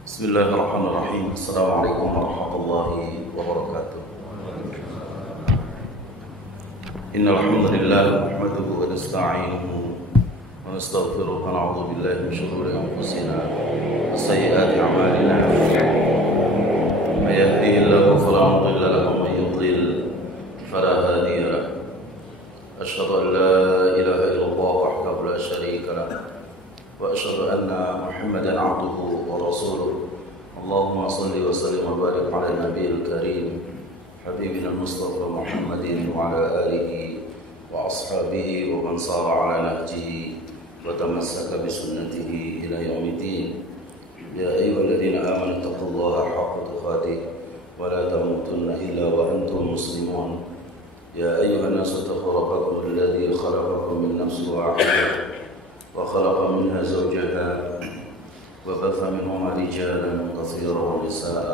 Bismillahirrahmanirrahim. Assalamualaikum warahmatullahi wabarakatuh. Innal hamdalillah nahmaduhu wa nasta'inuhu wa nastaghfiruh wa na'udzu billahi min shururi anfusina wa sayyiati a'malina. May yahdihillahu fala mudilla lahu wa may yudlil fala hadiya lahu. Asyhadu an la ilaha illallah wahdahu la syarika lahu wa asyhadu anna Muhammadan 'abduhu wa rasuluh. Allahumma salli wa sallim wa barik ala nabiyil karim habibina al-mustafa Muhammadin wa ala alihi wa ashabihi wa man sara ala nahjihi wa tamassaka bi sunnatihi ila yaumiddin. Ya ayyuhalladzina amanu taqullaha haqqa tuqatih wa la tamutunna illa wa antum muslimun. Ya ayyuhan nasu taqu rabbakum alladzi khalaqakum min nafsin wahidah wa khalaqa minha zawjaha وبث منهما رجالا كثيرا ونساء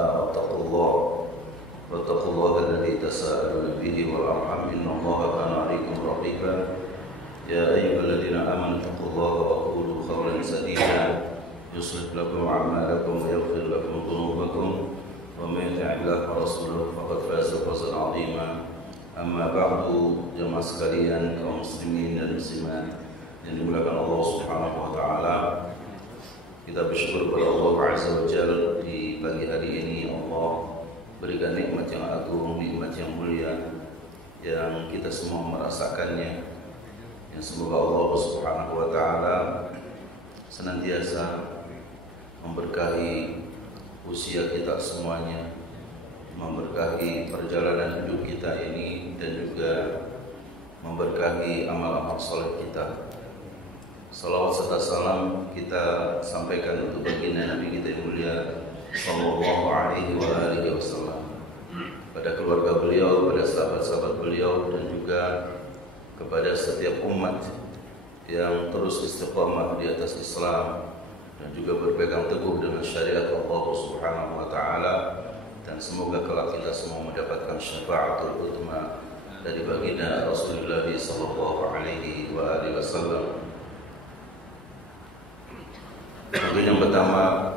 واتقوا الله الذي تساءلون به والارحام ان الله كان عليكم رقيبا يا ايها الذين امنوا اتقوا الله وقولوا قولا سديدا يصلح لكم اعمالكم ويغفر لكم ذنوبكم ومن يطع الله ورسوله فقد فاز فوزا عظيما اما بعد jemaah sekalian kaum muslimin dan muslimat yang dimuliakan Allah Subhanahu wa taala. Kita bersyukur kepada Allah Azza wa Jalla di pagi hari ini Allah berikan nikmat yang agung, nikmat yang mulia yang kita semua merasakannya. Yang semoga Allah Subhanahu wa taala senantiasa memberkahi usia kita semuanya, memberkahi perjalanan hidup kita ini dan juga memberkahi amal-amal saleh kita. Salawat serta salam kita sampaikan untuk baginda Nabi kita yang mulia sallallahu alaihi wasallam, pada keluarga beliau, pada sahabat-sahabat beliau dan juga kepada setiap umat yang terus istiqamah di atas Islam dan juga berpegang teguh dengan syariat Allah Subhanahu wa taala, dan semoga kelak kita semua mendapatkan syafaatul uzma dari baginda Rasulullah sallallahu alaihi wasallam. Mungkin yang pertama,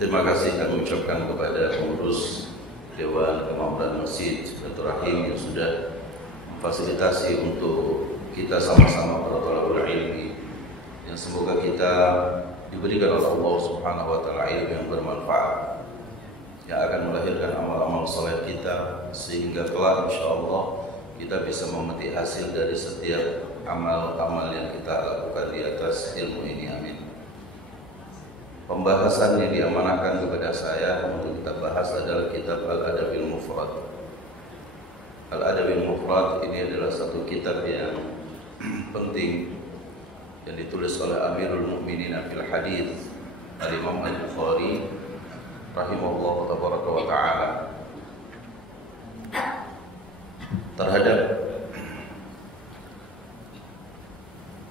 terima kasih kami ucapkan kepada pengurus Dewan Kemakmuran Masjid Baitur Rahim yang sudah memfasilitasi untuk kita sama-sama para thalabul ilmi, yang semoga kita diberikan oleh Allah Subhanahu wa taala ilmu yang bermanfaat yang akan melahirkan amal-amal saleh kita, sehingga kelak insyaallah kita bisa memetik hasil dari setiap amal-amal yang kita lakukan di atas ilmu ini. Amin. Pembahasan yang diamanahkan kepada saya untuk kita bahas adalah kitab Al-Adabil Mufrad. Al-Adabil Mufrad ini adalah satu kitab yang penting yang ditulis oleh Amirul Mukminin fil Hadits Al-Imam Al-Bukhari rahimahullah tabaraka wa ta'ala, terhadap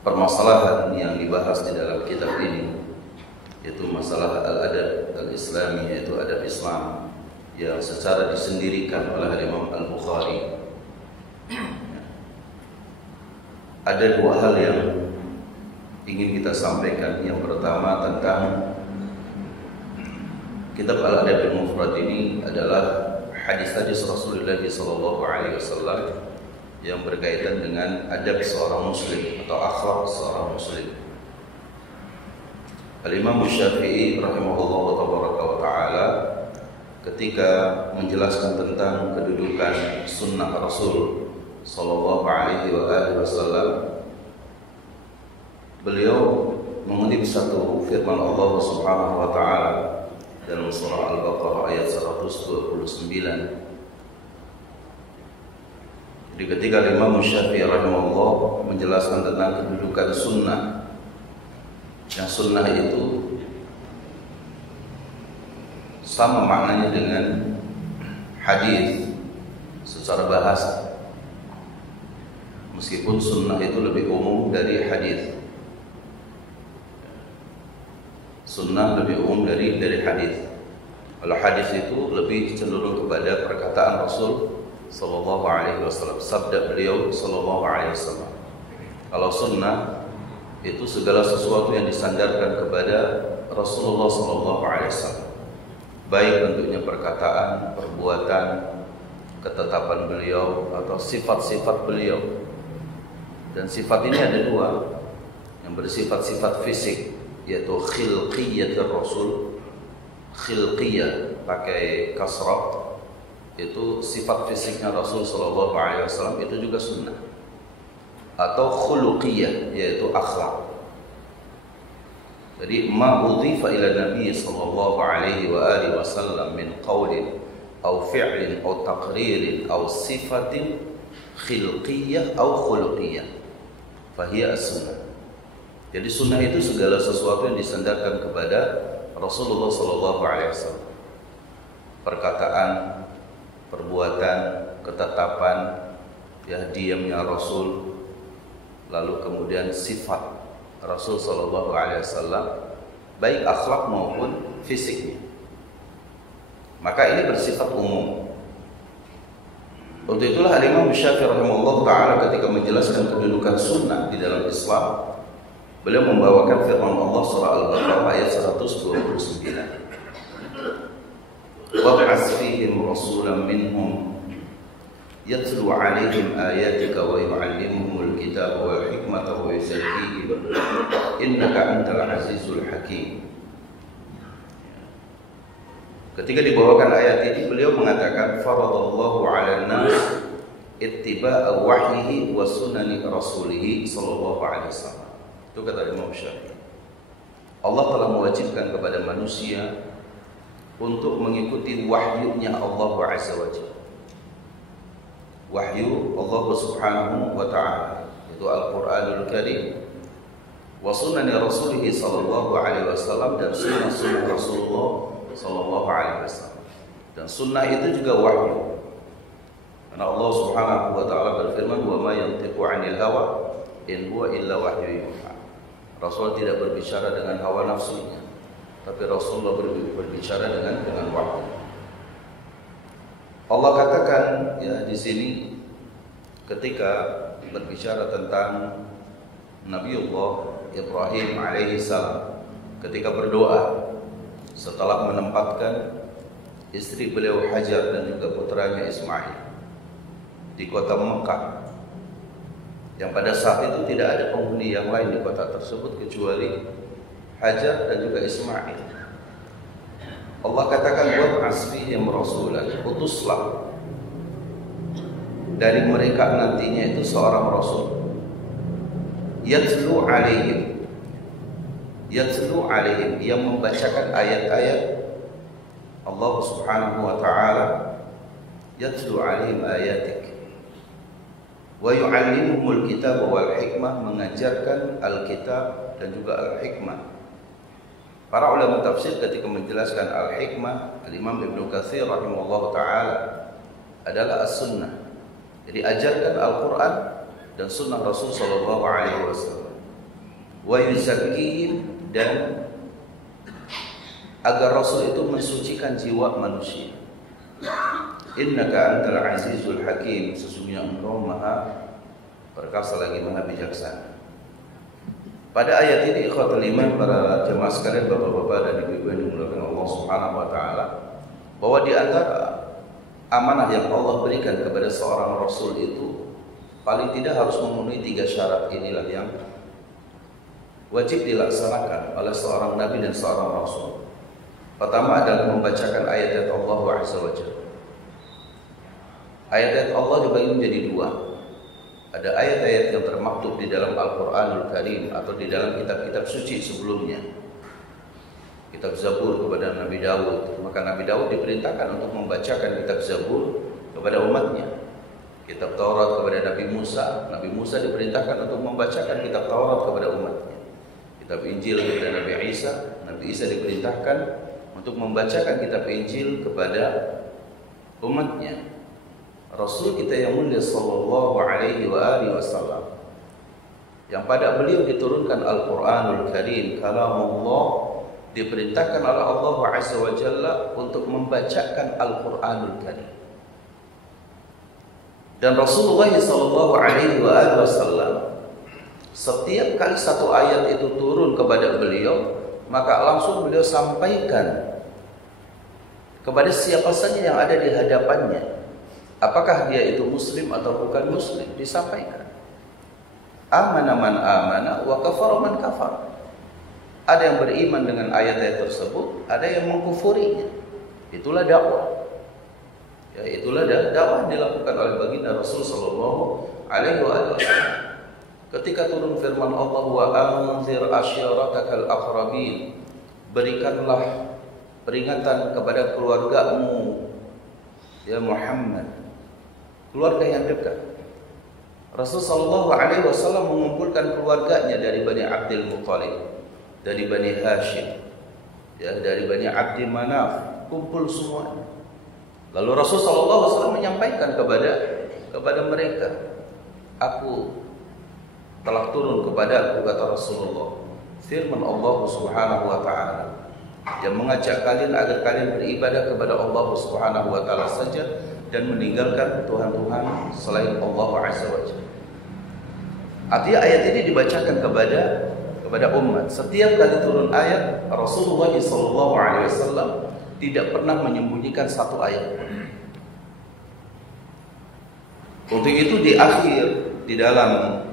permasalahan yang dibahas di dalam kitab ini, yaitu masalah al-adab al-islami, yaitu adab Islam yang secara disendirikan oleh Imam Al-Bukhari. Ada dua hal yang ingin kita sampaikan. Yang pertama tentang kitab Al-Adab al-Mufrad ini adalah hadis-hadis Rasulullah SAW yang berkaitan dengan adab seorang muslim atau akhlak seorang muslim. Al-Imam Syafi'i rahimahullah wa ta'ala ketika menjelaskan tentang kedudukan sunnah Rasul sallallahu alaihi wasallam, beliau mengutip satu firman Allah Subhanahu wa taala dalam surah Al-Baqarah ayat 129. Jadi ketika Imam Syafi'i rahimahullah menjelaskan tentang kedudukan sunnah, yang sunnah itu sama maknanya dengan hadis secara bahasa, meskipun sunnah itu lebih umum dari hadis. Sunnah lebih umum dari hadis. Kalau hadis itu lebih cenderung kepada perkataan Rasul sallallahu alaihi wasallam, sabda beliau sallallahu alaihi wasallam. Kalau sunnah itu segala sesuatu yang disandarkan kepada Rasulullah sallallahu alaihi wasallam. baik bentuknya perkataan, perbuatan, ketetapan beliau atau sifat-sifat beliau. Dan sifat ini ada dua, yang bersifat-sifat fisik, yaitu khilqiyatul rasul. Khilqiyah pakai kasrah, itu sifat fisiknya Rasul sallallahu alaihi wasallam, itu juga sunnah. Atau khuluqiyah, yaitu akhlak. Jadi ma udhifa ila nabi sallallahu alaihi wa alihi wasallam min qawlin aw fi'lin aw taqririn aw sifatin khilqiyah aw khuluqiyah fahiya as-sunnah. Jadi sunnah itu segala sesuatu yang disandarkan kepada Rasulullah sallallahu alaihi wasallam. Perkataan, perbuatan, ketetapan, ya diamnya Rasul, lalu kemudian sifat Rasul sallallahu alaihi wasallam, baik akhlak maupun fisiknya. Maka ini bersifat umum. Untuk itulah Imam Syafi'i rahimahullah taala ketika menjelaskan kedudukan sunnah di dalam Islam, beliau membawakan firman Allah surah Al-Baqarah ayat 129. وَابْعَثْ فِيهِمْ رَسُولًا مِّنْهُمْ يَتْلُو عَلَيْهِمْ آيَاتِكَ وَيُعَلِّمُهُمُ الْكِتَابَ وَالْحِكْمَةَ وَيُزَكِّيهِمْ إِنَّكَ أَنْتَ الْعَزِيزُ الْحَكِيمُ. Ketika dibawakan ayat ini, beliau mengatakan faradallahu 'alan nas ittiba'a wahyihi wa sunani rasulih sallallahu alaihi wasallam. Itu kata Imam Syafi'i. Allah telah mewajibkan kepada manusia untuk mengikuti wahyunya Allah Azza wa Jalla. Wahyu Allah Subhanahu wa ta'ala, itu Al-Quranul Karim, wa sunani rasulih sallallahu alaihi wasallam, dan sunnah Rasulullah sallallahu alaihi wasallam. Dan sunnah itu juga wahyu. Karena Allah Subhanahu wa ta'ala berfirman, wa ma yantiqu 'anil hawa in huwa illa wahyu yuha. Rasul tidak berbicara dengan hawa nafsunya, tapi Rasulullah berbicara dengan wahyu. Allah katakan ya di sini ketika berbicara tentang Nabiullah Ibrahim alaihi salam ketika berdoa setelah menempatkan istri beliau Hajar dan juga putranya Ismail di kota Mekah, yang pada saat itu tidak ada penghuni yang lain di kota tersebut kecuali Hajar dan juga Ismail. Allah katakan wab'ats fihim rasulan, utuslah dari mereka nantinya itu seorang rasul, yatlu alaihim, yang membacakan ayat-ayat Allah Subhanahu wa ta'ala, yatlu alaihim ayatik, wa yu'allimuhumul kitab wal hikmah, mengajarkan Alkitab dan juga Al-Hikmah. Para ulama tafsir ketika menjelaskan Al-Hikmah, Al-Imam Ibnu Katsir rahimahullah ta'ala, adalah as-sunnah. Jadi ajarkan Al-Quran dan sunnah Rasul sallallahu alaihi wasallam. Wa yuzakkihim, dan agar Rasul itu mensucikan jiwa manusia. Innaka antal azizul hakim, sesungguhnya engkau maha perkasa lagi maha bijaksana. Pada ayat ini ikhwatul iman, para jemaah sekalian, bapak-bapak dan ibu-ibu yang dimuliakan Allah Subhanahu wa taala, bahwa di antara amanah yang Allah berikan kepada seorang rasul itu paling tidak harus memenuhi 3 syarat inilah yang wajib dilaksanakan oleh seorang nabi dan seorang rasul. Pertama adalah membacakan ayat-ayat Allah Azza wa Jalla. Ayat-ayat Allah dibagi menjadi 2. Ada ayat-ayat yang termaktub di dalam Al-Quranul Karim atau di dalam kitab-kitab suci sebelumnya. Kitab Zabur kepada Nabi Daud, maka Nabi Daud diperintahkan untuk membacakan kitab Zabur kepada umatnya. Kitab Taurat kepada Nabi Musa diperintahkan untuk membacakan kitab Taurat kepada umatnya. Kitab Injil kepada Nabi Isa diperintahkan untuk membacakan kitab Injil kepada umatnya. Rasul kita yang mulia sallallahu alaihi wa alihi wasallam, yang pada beliau diturunkan Al-Quranul Karim, kalamullah, diperintahkan oleh Allah Azza wa Jalla untuk membacakan Al-Quranul Karim. Dan Rasulullah sallallahu alaihi wa alihi wasallam, setiap kali satu ayat itu turun kepada beliau, maka langsung beliau sampaikan kepada siapa saja yang ada di hadapannya, apakah dia itu muslim atau bukan muslim, disampaikan. Amana man amana wa kafara man kafar. Ada yang beriman dengan ayat-ayat tersebut, ada yang mengkufurinya. Itulah dakwah. Ya, itulah dakwah yang dilakukan oleh baginda Rasul sallallahu alaihi wasallam. Ketika turun firman Allah, wa anzir asyiratakal aqrabin, berikanlah peringatan kepada keluargamu ya Muhammad, keluarga yang dekat. Rasul sallallahu alaihi wasallam mengumpulkan keluarganya dari Bani Abdul Muthalib, dari Bani Hashim, ya, dari Bani Abdi Manaf, kumpul semuanya. Lalu Rasul sallallahu alaihi wasallam menyampaikan kepada mereka, aku telah turun kepada aku, kata Rasulullah, firman Allah Subhanahu wa taala yang mengajak kalian agar kalian beribadah kepada Allah Subhanahu wa taala saja dan meninggalkan Tuhan-Tuhan selain Allah Azza wa Jalla. Artinya ayat ini dibacakan kepada umat. Setiap kali turun ayat, Rasulullah sallallahu alaihi wasallam tidak pernah menyembunyikan satu ayat. Untuk itu di akhir, di dalam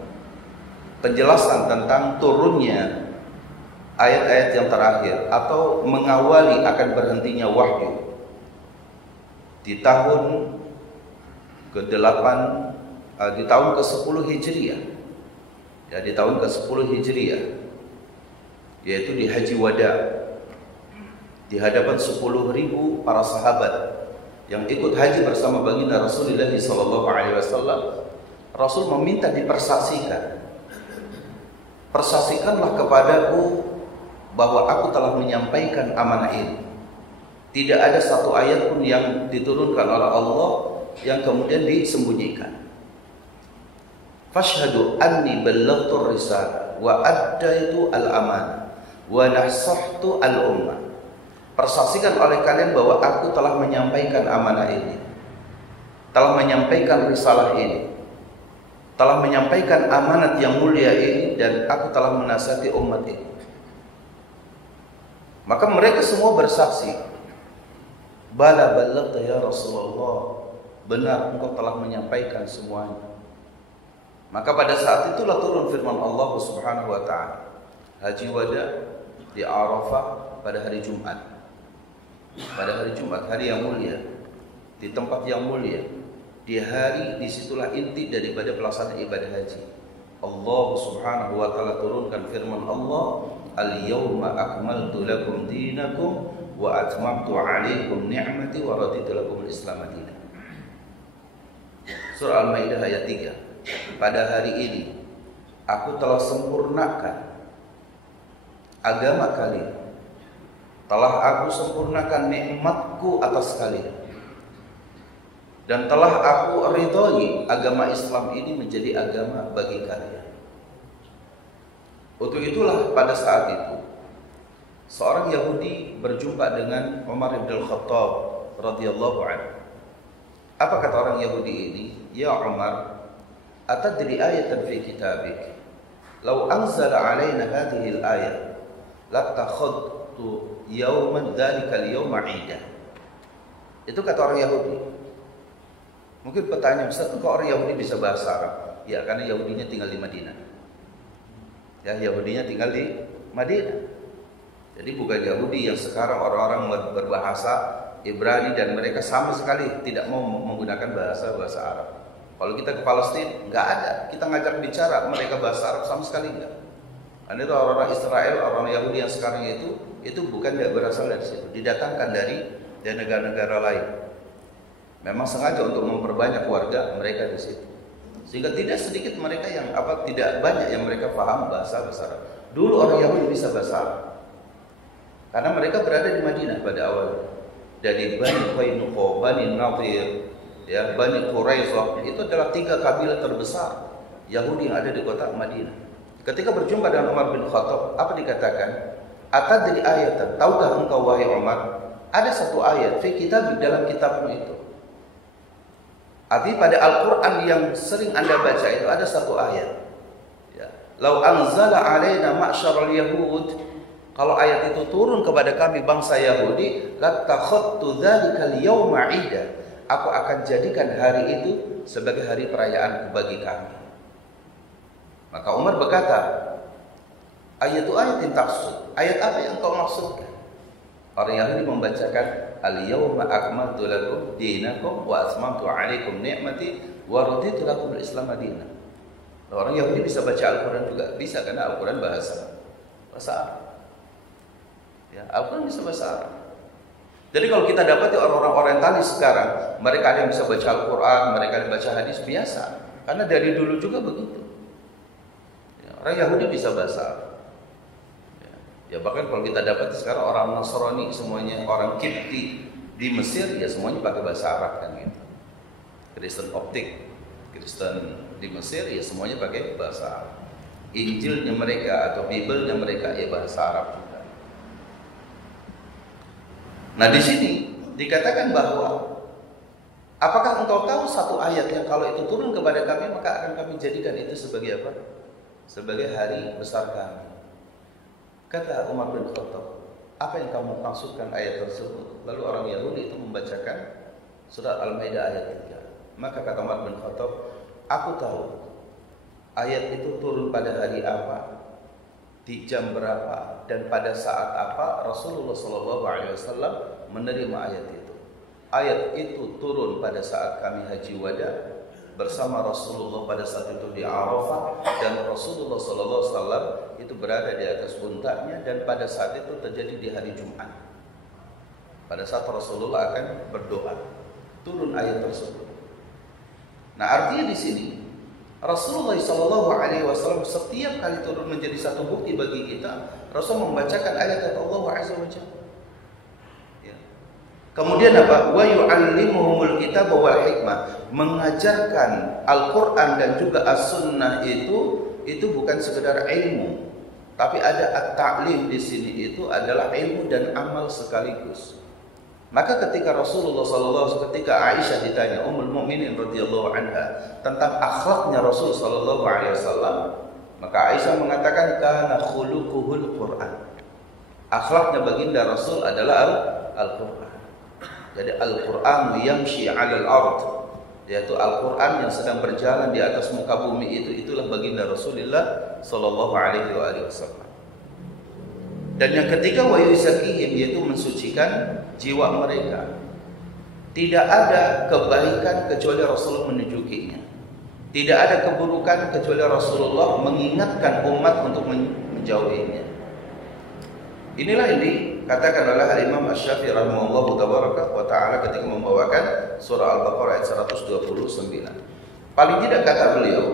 penjelasan tentang turunnya ayat-ayat yang terakhir atau mengawali akan berhentinya wahyu di tahun ke-8 di tahun ke-10 Hijriah. Ya, di tahun ke-10 Hijriah, yaitu di Haji Wada, di hadapan 10.000 para sahabat yang ikut haji bersama baginda Rasulullah SAW. Rasul meminta dipersaksikan, persaksikanlah kepadaku bahwa aku telah menyampaikan amanah ini. Tidak ada satu ayat pun yang diturunkan oleh Allah yang kemudian disembunyikan. Fashhadu anni ballaghtu risalah wa addaitu al-amanah wa nasahtu al-ummah. Persaksikan oleh kalian bahwa aku telah menyampaikan amanah ini, telah menyampaikan risalah ini, telah menyampaikan amanat yang mulia ini, dan aku telah menasihati umat ini. Maka mereka semua bersaksi, bala ballaghta ya Rasulullah, benar engkau telah menyampaikan semuanya. Maka pada saat itulah turun firman Allah Subhanahu wa taala. Haji Wada di Arafah pada hari Jumat. Pada hari Jumat, hari yang mulia, di tempat yang mulia, di hari disitulah inti daripada pelaksanaan ibadah haji. Allah Subhanahu wa taala turunkan firman Allah, al-yawma akmaltu lakum dinakum wa atmamtu 'alaikum ni'mati wa raditu lakum al-islam dinan. Surah Al-Maidah ayat 3. Pada hari ini aku telah sempurnakan agama kalian, telah aku sempurnakan nikmatku atas kalian, dan telah aku ridhoi agama Islam ini menjadi agama bagi kalian. Untuk itulah pada saat itu seorang Yahudi berjumpa dengan Umar bin Khattab radhiyallahu anhu. Apa kata orang Yahudi ini? Ya Umar, atadri ayatan fi kitabik law anzala alaina hadhihi al-ayah latakhadtu yawman dhalika al-yawma 'idah. Itu kata orang Yahudi. Mungkin pertanyaan, Ustaz, kok orang Yahudi bisa bahasa Arab? Ya, karena Yahudinya tinggal di Madinah. Ya, Yahudinya tinggal di Madinah. Jadi bukan Yahudi yang sekarang orang-orang berbahasa Ibrani dan mereka sama sekali tidak mau menggunakan bahasa Arab. Kalau kita ke Palestina, nggak ada. Kita ngajak bicara, mereka bahasa Arab sama sekali nggak. Karena itu orang-orang Israel, orang Yahudi yang sekarang itu bukan berasal dari situ, didatangkan dari negara-negara lain. Memang sengaja untuk memperbanyak warga mereka di situ. Sehingga tidak sedikit mereka yang tidak banyak yang mereka paham bahasa Arab. Dulu orang Yahudi bisa bahasa Arab, karena mereka berada di Madinah pada awalnya. Dari Bani Qainuqa, Bani Nadir, ya, Bani Quraisyah, itu adalah 3 kabilah terbesar Yahudi yang ada di kota Madinah. Ketika berjumpa dengan Umar bin Khattab, apa dikatakan? Atadri ayatan, tahukah engkau wahai Umar, ada satu ayat fi kitab, dalam kitabmu itu. Artinya pada Al-Quran yang sering anda baca itu ada satu ayat, ya. Lau anzala alaina ma'syaral yahud kalau ayat itu turun kepada kami bangsa Yahudi, latakhadtu dzalikal yauma 'ida. Aku akan jadikan hari itu sebagai hari perayaan bagi kami. Maka Umar berkata, ayat yang taksud. Ayat apa yang kau maksudkan? Orang Yahudi membacakan al-yawma akmaltu lakum dinakum wa atmamtu 'alaikum ni'mati wa raditu lakum al-islam dinan. Orang Yahudi bisa baca Al-Qur'an juga, bisa karena Al-Qur'an bahasa Arab. Ya, Al-Qur'an bisa bahasa Arab. Jadi kalau kita dapati orang-orang orientalis sekarang, mereka ada yang bisa baca Al-Qur'an, mereka yang baca hadis biasa, karena dari dulu juga begitu. Ya, orang Yahudi bisa bahasa Arab. Ya bahkan kalau kita dapat sekarang orang Nasrani semuanya, orang Kipti di Mesir ya semuanya pakai bahasa Arab kan gitu. Kristen Koptik, Kristen di Mesir ya semuanya pakai bahasa Arab. Injilnya mereka atau Bibelnya mereka ya bahasa Arab juga. Nah di sini dikatakan bahwa apakah engkau tahu satu ayat yang kalau itu turun kepada kami maka akan kami jadikan itu sebagai apa? Sebagai hari besar kami. Kata Umar bin Khattab, apa yang kamu maksudkan ayat tersebut? Lalu orang Yahudi itu membacakan surat Al-Maidah ayat 3. Maka kata Umar bin Khattab, aku tahu ayat itu turun pada hari apa, di jam berapa, dan pada saat apa Rasulullah SAW menerima ayat itu. Ayat itu turun pada saat kami haji wada bersama Rasulullah pada saat itu di Arafah, dan Rasulullah SAW itu berada di atas untanya, dan pada saat itu terjadi di hari Jumat. Pada saat Rasulullah akan berdoa, turun ayat tersebut. Nah artinya di sini Rasulullah SAW setiap kali turun menjadi satu bukti bagi kita. Rasul membacakan ayat Allah Azza wa Jalla. Kemudian apa? Wa yu'allimuhumul kitab wal hikmah. Mengajarkan Al-Qur'an dan juga As-Sunnah itu bukan sekedar ilmu, tapi ada at-ta'lim di sini itu adalah ilmu dan amal sekaligus. Maka ketika Rasulullah SAW, ketika Aisyah ditanya, Ummul Mukminin radhiyallahu anha, tentang akhlaknya Rasul sallallahu alaihi wasallam, maka Aisyah mengatakan kana khuluquhul Qur'an. Akhlaknya baginda Rasul adalah Al-Qur'an. Jadi Al-Qur'an yamshi 'alal ard, yaitu Al-Qur'an yang sedang berjalan di atas muka bumi itulah baginda Rasulullah sallallahu alaihi wasallam. Dan yang ketiga wa yuzakihim, yaitu mensucikan jiwa mereka. Tidak ada kebaikan kecuali Rasulullah menunjukinya. Tidak ada keburukan kecuali Rasulullah mengingatkan umat untuk menjauhinya. Inilah yang dikatakan oleh Imam Asy-Syafi'i rahimahullahu taala ketika membawakan surah Al-Baqarah ayat 129. Paling tidak kata beliau,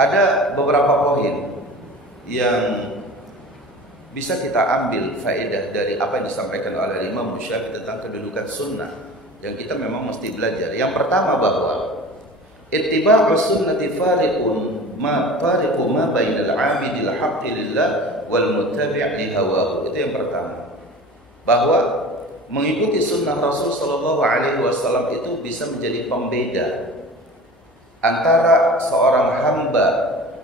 ada beberapa poin yang bisa kita ambil faedah dari apa yang disampaikan oleh Imam Syafi'i tentang kedudukan sunnah yang kita memang mesti belajar. Yang pertama bahwa ittiba'us sunnati fariqu ma bainal 'abidil haqqi lillah wal muttabi' li hawahu. Itu yang pertama. Bahwa mengikuti sunnah Rasul sallallahu alaihi wasallam itu bisa menjadi pembeda antara seorang hamba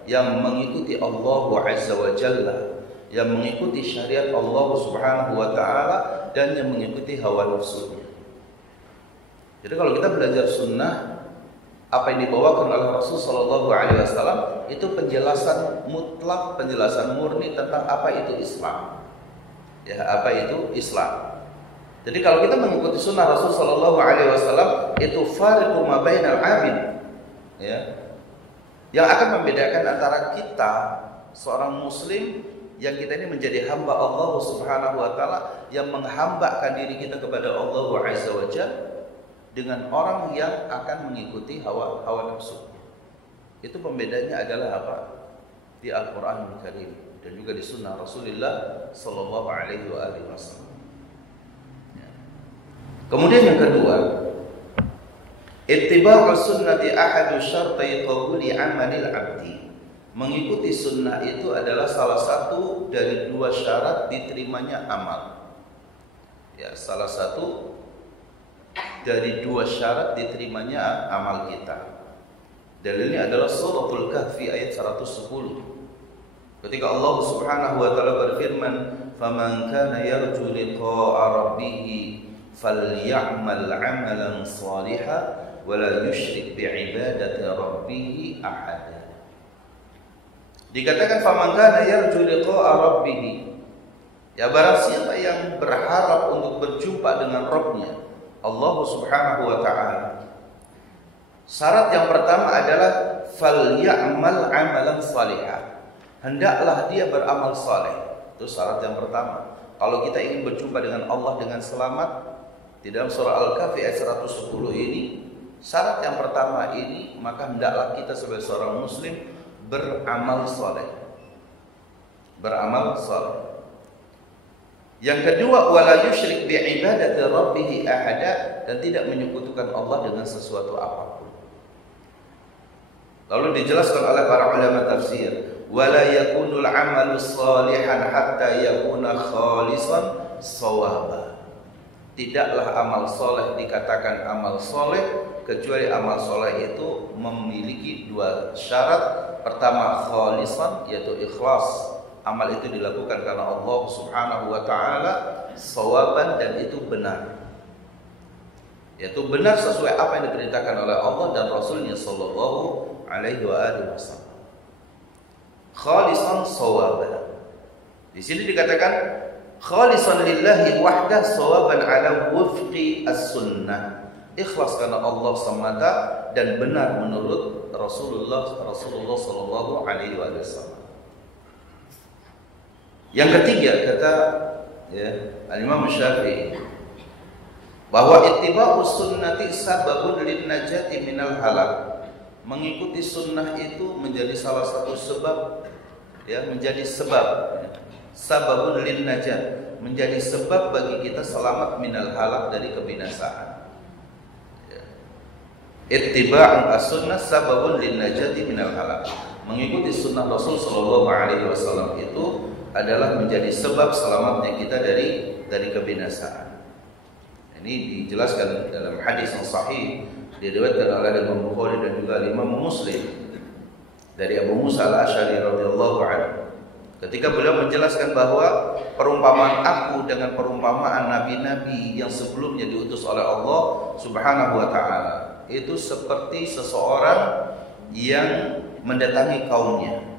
yang mengikuti Allah Azza wa Jalla, yang mengikuti syariat Allah Subhanahu wa taala, dan yang mengikuti hawa nafsunya. Jadi kalau kita belajar sunnah, apa yang dibawakan oleh Rasul sallallahu alaihi wasallam itu penjelasan mutlak, penjelasan murni tentang apa itu Islam. Ya, apa itu Islam. Jadi kalau kita mengikuti sunnah Rasul sallallahu alaihi wasallam itu fariqu ma bainal 'abid, ya. Yang akan membedakan antara kita seorang muslim yang kita ini menjadi hamba Allah Subhanahu wa taala, yang menghambakan diri kita kepada Allah Azza wa Jalla, dengan orang yang akan mengikuti hawa nafsu. Itu pembedanya adalah apa? Di Al-Qur'anul Karim dan juga di sunnah Rasulullah sallallahu alaihi wasallam. Ya. Kemudian yang kedua, ittiba'us sunnati ahadu syartai qabuli 'amalil 'abdi. Mengikuti sunnah itu adalah salah satu dari dua syarat diterimanya amal. Ya, salah satu dari dua syarat diterimanya amal kita. Dalilnya adalah suratul Kahfi ayat 110. Ketika Allah Subhanahu wa taala berfirman, "Faman kana yarju liqa'a rabbih falyamal 'amalan shalihan wa la yusyrik bi'ibadati rabbih ahada." Dikatakan faman kana yarju liqa'a rabbih. Ya, barang siapa yang berharap untuk berjumpa dengan Rabb-Nya, Allah Subhanahu wa taala. Syarat yang pertama adalah falyamal 'amalan shalihan. Hendaklah dia beramal saleh. Itu syarat yang pertama. Kalau kita ingin berjumpa dengan Allah dengan selamat, di dalam surah Al-Kahfi ayat 110 ini, syarat yang pertama ini, maka hendaklah kita sebagai seorang muslim beramal saleh. Beramal saleh. Yang kedua, wala yusyrik bi ibadati rabbih ahada, dan tidak menyekutukan Allah dengan sesuatu apapun. Lalu dijelaskan oleh para ulama tafsir, wala yakunul amalu salihan hatta yakuna khalisan shawaba. Tidaklah amal soleh dikatakan amal soleh kecuali amal soleh itu memiliki dua syarat. Pertama, khalisan, yaitu ikhlas. Amal itu dilakukan karena Allah Subhanahu wa taala, shawaban, dan itu benar. Yaitu benar sesuai apa yang diperintahkan oleh Allah dan Rasulnya sallallahu alaihi wasallam. Khalisan shawaban. Di sini dikatakan khalisan lillahi wahdah shawaban ala wufqi as-sunnah. Ikhlas karena Allah semata dan benar menurut Rasulullah sallallahu alaihi wasallam. Yang ketiga, kata Al-Imam Syafi'i, bahwa ittiba'us sunnati sababun lin najati minal halak. Mengikuti sunnah itu menjadi salah satu sebab, menjadi sebab, sababun lin najat, menjadi sebab bagi kita selamat minal halak, dari kebinasaan. Ittiba'u as-sunnah sababun lin najati minal halak. Mengikuti sunnah Rasul sallallahu alaihi wasallam itu adalah menjadi sebab selamatnya kita dari kebinasaan. Ini dijelaskan dalam hadis yang sahih, diriwayatkan oleh Imam Bukhari dan juga Imam Muslim dari Abu Musa al-Asy'ari radhiyallahu anhu. Ketika beliau menjelaskan bahwa perumpamaan aku dengan perumpamaan nabi-nabi yang sebelumnya diutus oleh Allah Subhanahu wa taala, itu seperti seseorang yang mendatangi kaumnya.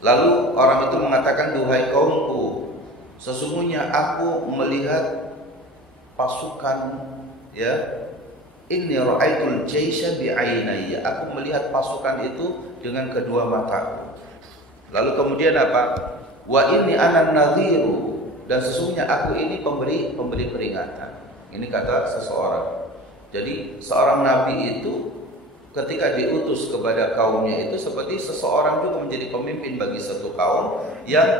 Lalu orang itu mengatakan, "Duhai kaumku, sesungguhnya aku melihat pasukan, inni ra'aitul jaisha bi'ainayya." Aku melihat pasukan itu dengan kedua mataku. Lalu kemudian apa? Wa inni ana nadhiru, dan sesungguhnya aku ini pemberi peringatan. Ini kata seseorang. Jadi seorang nabi itu ketika diutus kepada kaumnya itu seperti seseorang juga menjadi pemimpin bagi satu kaum yang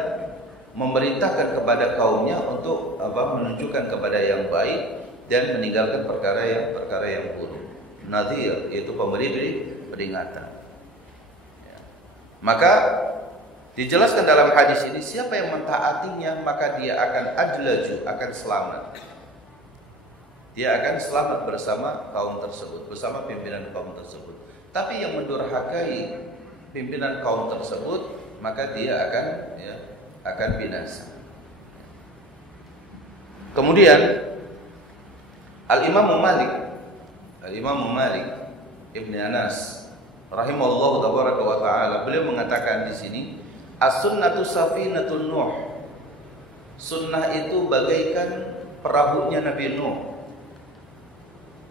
memerintahkan kepada kaumnya untuk menunjukkan kepada yang baik dan meninggalkan perkara yang buruk. Nadhir itu pemberi peringatan. Maka dijelaskan dalam hadis ini, siapa yang mentaatinya maka dia akan adlaju, akan selamat. Dia akan selamat bersama kaum tersebut, bersama pimpinan kaum tersebut. Tapi yang mendurhakai pimpinan kaum tersebut, maka dia akan binasa. Kemudian Al-Imam Malik Ibn Anas rahimahullah tabaraka wa ta'ala, beliau mengatakan di sini, as-sunnatu safinatun Nuh. Sunnah itu bagaikan perahunya Nabi Nuh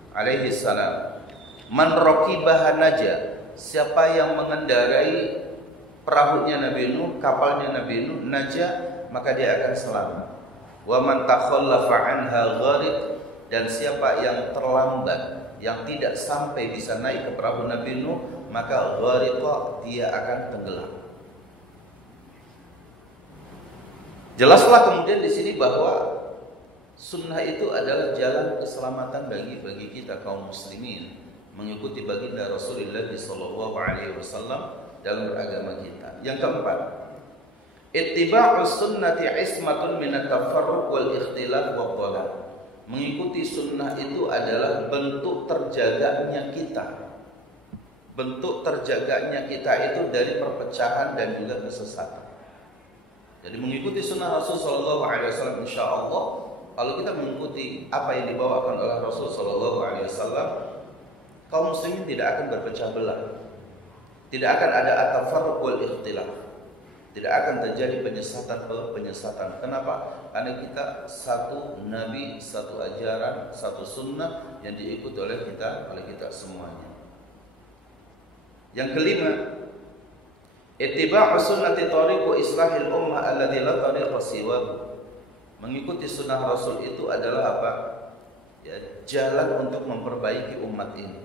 alaihi salam. Man raqibaha naja, siapa yang mengendarai perahunya Nabi Nuh, kapalnya Nabi Nuh, naja, maka dia akan selamat. Wa man takhallafa anha gharq, dan siapa yang terlambat, yang tidak sampai bisa naik ke perahu Nabi Nuh, maka ghariqa, dia akan tenggelam. Jelaslah kemudian di sini bahwa sunnah itu adalah jalan keselamatan bagi kita kaum muslimin, mengikuti baginda Rasulullah sallallahu alaihi wasallam dalam beragama kita. Yang keempat, ittiba'us sunnati ismatun minat tafarruq wal ikhtilaf wad dhalal. Mengikuti sunnah itu adalah bentuk terjaganya kita, bentuk terjaganya kita itu dari perpecahan dan juga kesesatan. Jadi mengikuti sunnah Rasul Sallallahu Alaihi Wasallam, insya Allah, kalau kita mengikuti apa yang dibawakan oleh Rasul Sallallahu Alaihi Wasallam, kaum muslimin tidak akan berpecah belah, tidak akan ada at-tafarruq wal ikhtilaf, tidak akan terjadi penyesatan. Kenapa? Karena kita satu nabi, satu ajaran, satu sunnah yang diikuti oleh kita semuanya. Yang kelima, ittiba'u sunnati tariqu islahil ummah alladzi la tariqa siwahu. Mengikuti sunnah Rasul itu adalah apa? Ya, jalan untuk memperbaiki umat ini.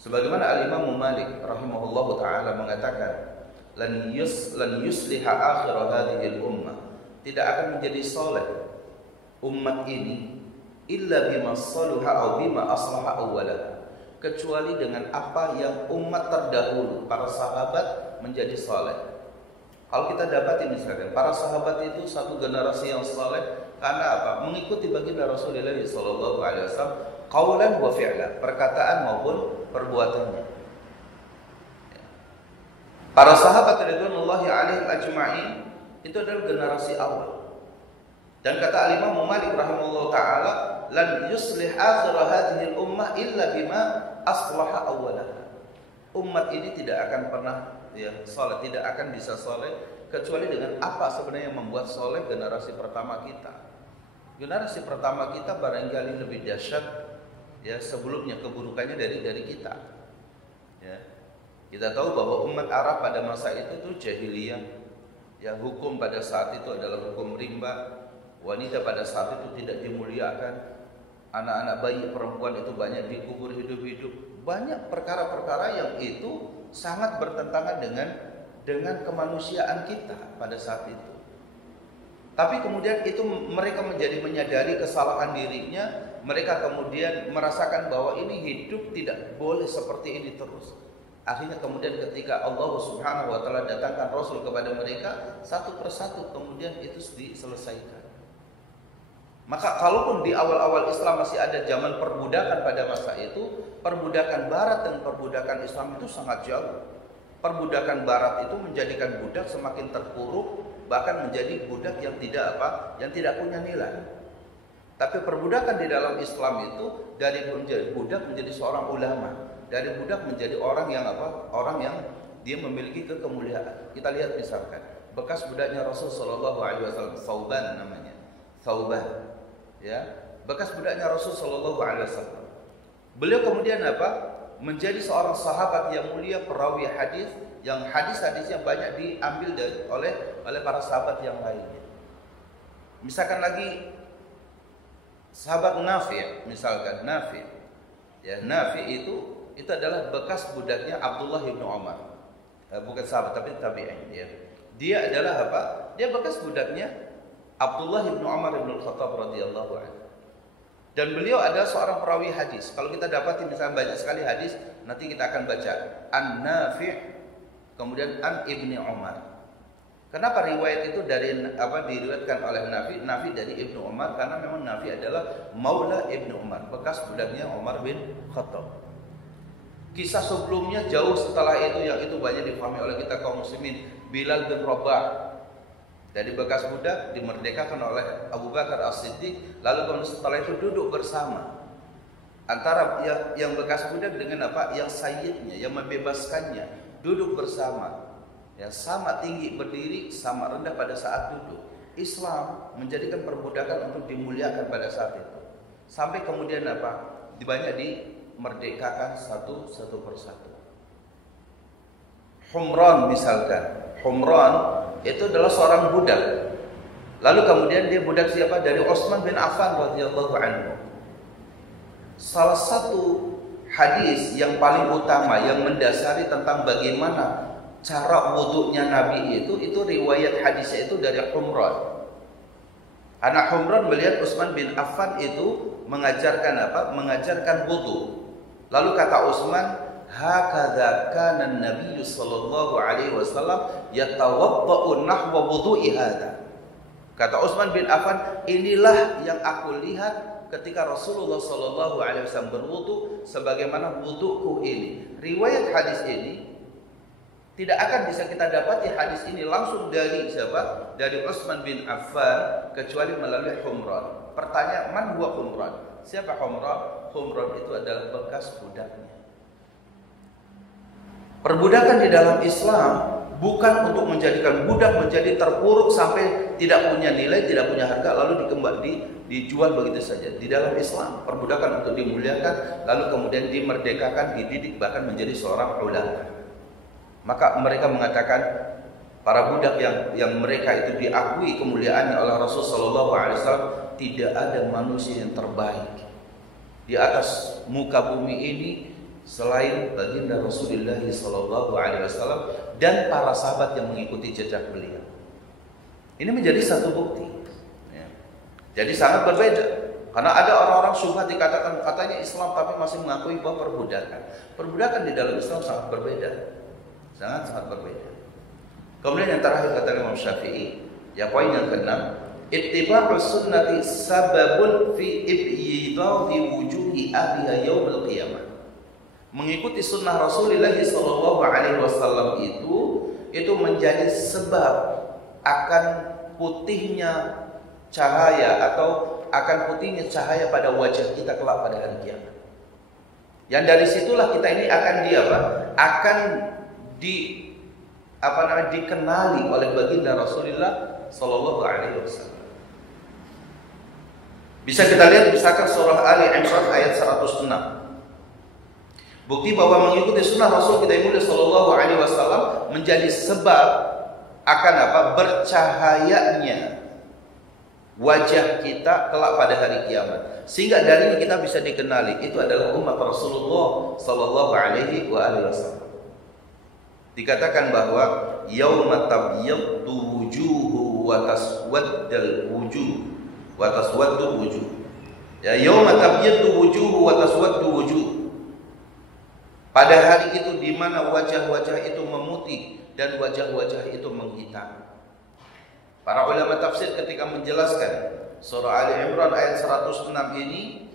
Sebagaimana Al-Imam Malik rahimahullahu taala mengatakan, lan yusliha akhir hadhihi al-ummah, tidak akan menjadi saleh umat ini illa bima salaha aw bima aslaha awwalaha, kecuali dengan apa yang umat terdahulu para sahabat menjadi saleh. Kalau kita dapati misalkan para sahabat itu satu generasi yang saleh karena apa? Mengikuti baginda Rasulullah sallallahu alaihi wasallam qaulan wa fi'lan, perkataan maupun perbuatannya. Para sahabat radhiyallahu alaihim ajma'in itu adalah generasi awal. Dan kata Al-Imam Malik rahimahullahu taala, lan yuslih akhir hadhihi al-ummah illa bima aslaha awwalaha. Umat ini tidak akan pernah saleh, tidak akan bisa saleh kecuali dengan apa sebenarnya yang membuat saleh generasi pertama kita. Generasi pertama kita barangkali lebih dahsyat sebelumnya keburukannya dari kita. Ya. Kita tahu bahwa umat Arab pada masa itu tuh jahiliyah. Ya, hukum pada saat itu adalah hukum rimba. Wanita pada saat itu tidak dimuliakan. Anak-anak bayi perempuan itu banyak dikubur hidup-hidup. Banyak perkara-perkara yang itu sangat bertentangan dengan kemanusiaan kita pada saat itu. Tapi kemudian itu mereka menjadi menyadari kesalahan dirinya. Mereka kemudian merasakan bahwa ini hidup tidak boleh seperti ini terus. Akhirnya kemudian ketika Allah Subhanahu wa taala datangkan Rasul kepada mereka, satu persatu kemudian itu diselesaikan. Maka kalaupun di awal-awal Islam masih ada zaman perbudakan pada masa itu, perbudakan barat dan perbudakan Islam itu sangat jauh. Perbudakan barat itu menjadikan budak semakin terpuruk, bahkan menjadi budak yang tidak punya nilai. Tapi perbudakan di dalam Islam itu dari budak menjadi seorang ulama, dari budak menjadi orang yang Orang yang dia memiliki kemuliaan. Kita lihat misalkan bekas budaknya Rasul sallallahu alaihi wasallam, Thauban namanya. Thauban. Ya, bekas budaknya Rasul sallallahu alaihi wasallam. Beliau kemudian menjadi seorang sahabat yang mulia, perawi hadis, yang hadis-hadisnya banyak diambil oleh para sahabat yang lainnya. Misalkan lagi sahabat Nafi', misalkan Nafi'. Ya, Nafi' itu adalah bekas budaknya Abdullah bin Umar. Bukan sahabat tapi tabi'in ya. Dia adalah Dia bekas budaknya Abdullah bin Umar bin Khattab radhiyallahu anhu. Dan beliau adalah seorang perawi hadis. Kalau kita dapati misalnya banyak sekali hadis, nanti kita akan baca an Nafi', kemudian an Ibni Umar. Kenapa riwayat itu diriwayatkan oleh Nafi dari Ibnu Umar? Karena memang Nafi adalah maula Ibnu Umar, bekas budaknya Umar bin Khattab. Kisah sebelumnya jauh setelah itu yang itu banyak difahami oleh kita kaum muslimin. Bilal bin Rabah dari bekas budak dimerdekakan oleh Abu Bakar As-Siddiq, lalu kemudian setelah itu duduk bersama antara yang bekas budak dengan yang sayyidnya, yang membebaskannya, duduk bersama. Ya, sama tinggi berdiri, sama rendah pada saat duduk. Islam menjadikan perbudakan untuk dimuliakan pada saat itu. Sampai kemudian banyak dimerdekakan satu persatu. Humran misalkan. Humran itu adalah seorang budak. Lalu kemudian dia budak siapa? Dari Utsman bin Affan radhiyallahu anhu. Salah satu hadis yang paling utama yang mendasari tentang bagaimana cara wudunya Nabi itu riwayat hadisnya itu dari Humran. Anak Humran melihat Utsman bin Affan itu mengajarkan mengajarkan wudu. Lalu kata Utsman, hakadza kana an-nabiy sallallahu alaihi wasallam yatawaddau nahwa wudu'i hadza. Kata Utsman bin Affan, inilah yang aku lihat ketika Rasulullah Shallallahu Alaihi Wasallam berwudu sebagaimana wuduku ini. Riwayat hadis ini tidak akan bisa kita dapati hadis ini langsung dari siapa? Dari Utsman bin Affan kecuali melalui Humran. Pertanyaan, man huwa Humran? Siapa Humran? Humran itu adalah bekas budaknya. Perbudakan di dalam Islam bukan untuk menjadikan budak menjadi terpuruk sampai tidak punya nilai, tidak punya harga, lalu dijual begitu saja. Di dalam Islam, perbudakan untuk dimuliakan, lalu kemudian dimerdekakan, dididik, bahkan menjadi seorang ulama. Maka mereka mengatakan para budak yang mereka itu diakui kemuliaannya oleh Rasul Sallallahu Alaihi Wasallam, tidak ada manusia yang terbaik di atas muka bumi ini selain baginda Rasulullah Sallallahu Alaihi Wasallam dan para sahabat yang mengikuti jejak beliau. Ini menjadi satu bukti. Ya. Jadi sangat berbeda. Karena ada orang-orang syubhat dikatakan katanya Islam tapi masih mengakui bahwa perbudakan. Perbudakan di dalam Islam sangat berbeda. Sangat berbeda. Kemudian yang terakhir kata Imam Syafi'i, ya poin yang keenam, ittiba'us sunnati sababun fi ibyidhi wujuhi ahliha yaumil qiyamah. Mengikuti sunnah Rasulullah sallallahu alaihi wasallam itu menjadi sebab akan putihnya cahaya atau akan putihnya cahaya pada wajah kita kelak pada hari kiamat. Yang dari situlah kita ini akan dikenali oleh baginda Rasulullah sallallahu alaihi wasallam. Bisa kita lihat misalkan surah Ali Imran ayat 106. Bukti bahwa mengikuti sunnah Rasul kita yang mulia sallallahu alaihi wasallam menjadi sebab akan bercahayanya wajah kita kelak pada hari kiamat. Sehingga dari ini kita bisa dikenali itu adalah umat Rasulullah sallallahu alaihi wasallam. Dikatakan bahwa yauma tabyaddu wujuhu wa taswaddal wujuh wa taswaddu wujuh. Ya, yauma tabyaddu wujuhu wa taswaddu wujuh. Pada hari itu di mana wajah-wajah itu memutih dan wajah-wajah itu menghitam. Para ulama tafsir ketika menjelaskan surah Ali Imran ayat 106 ini,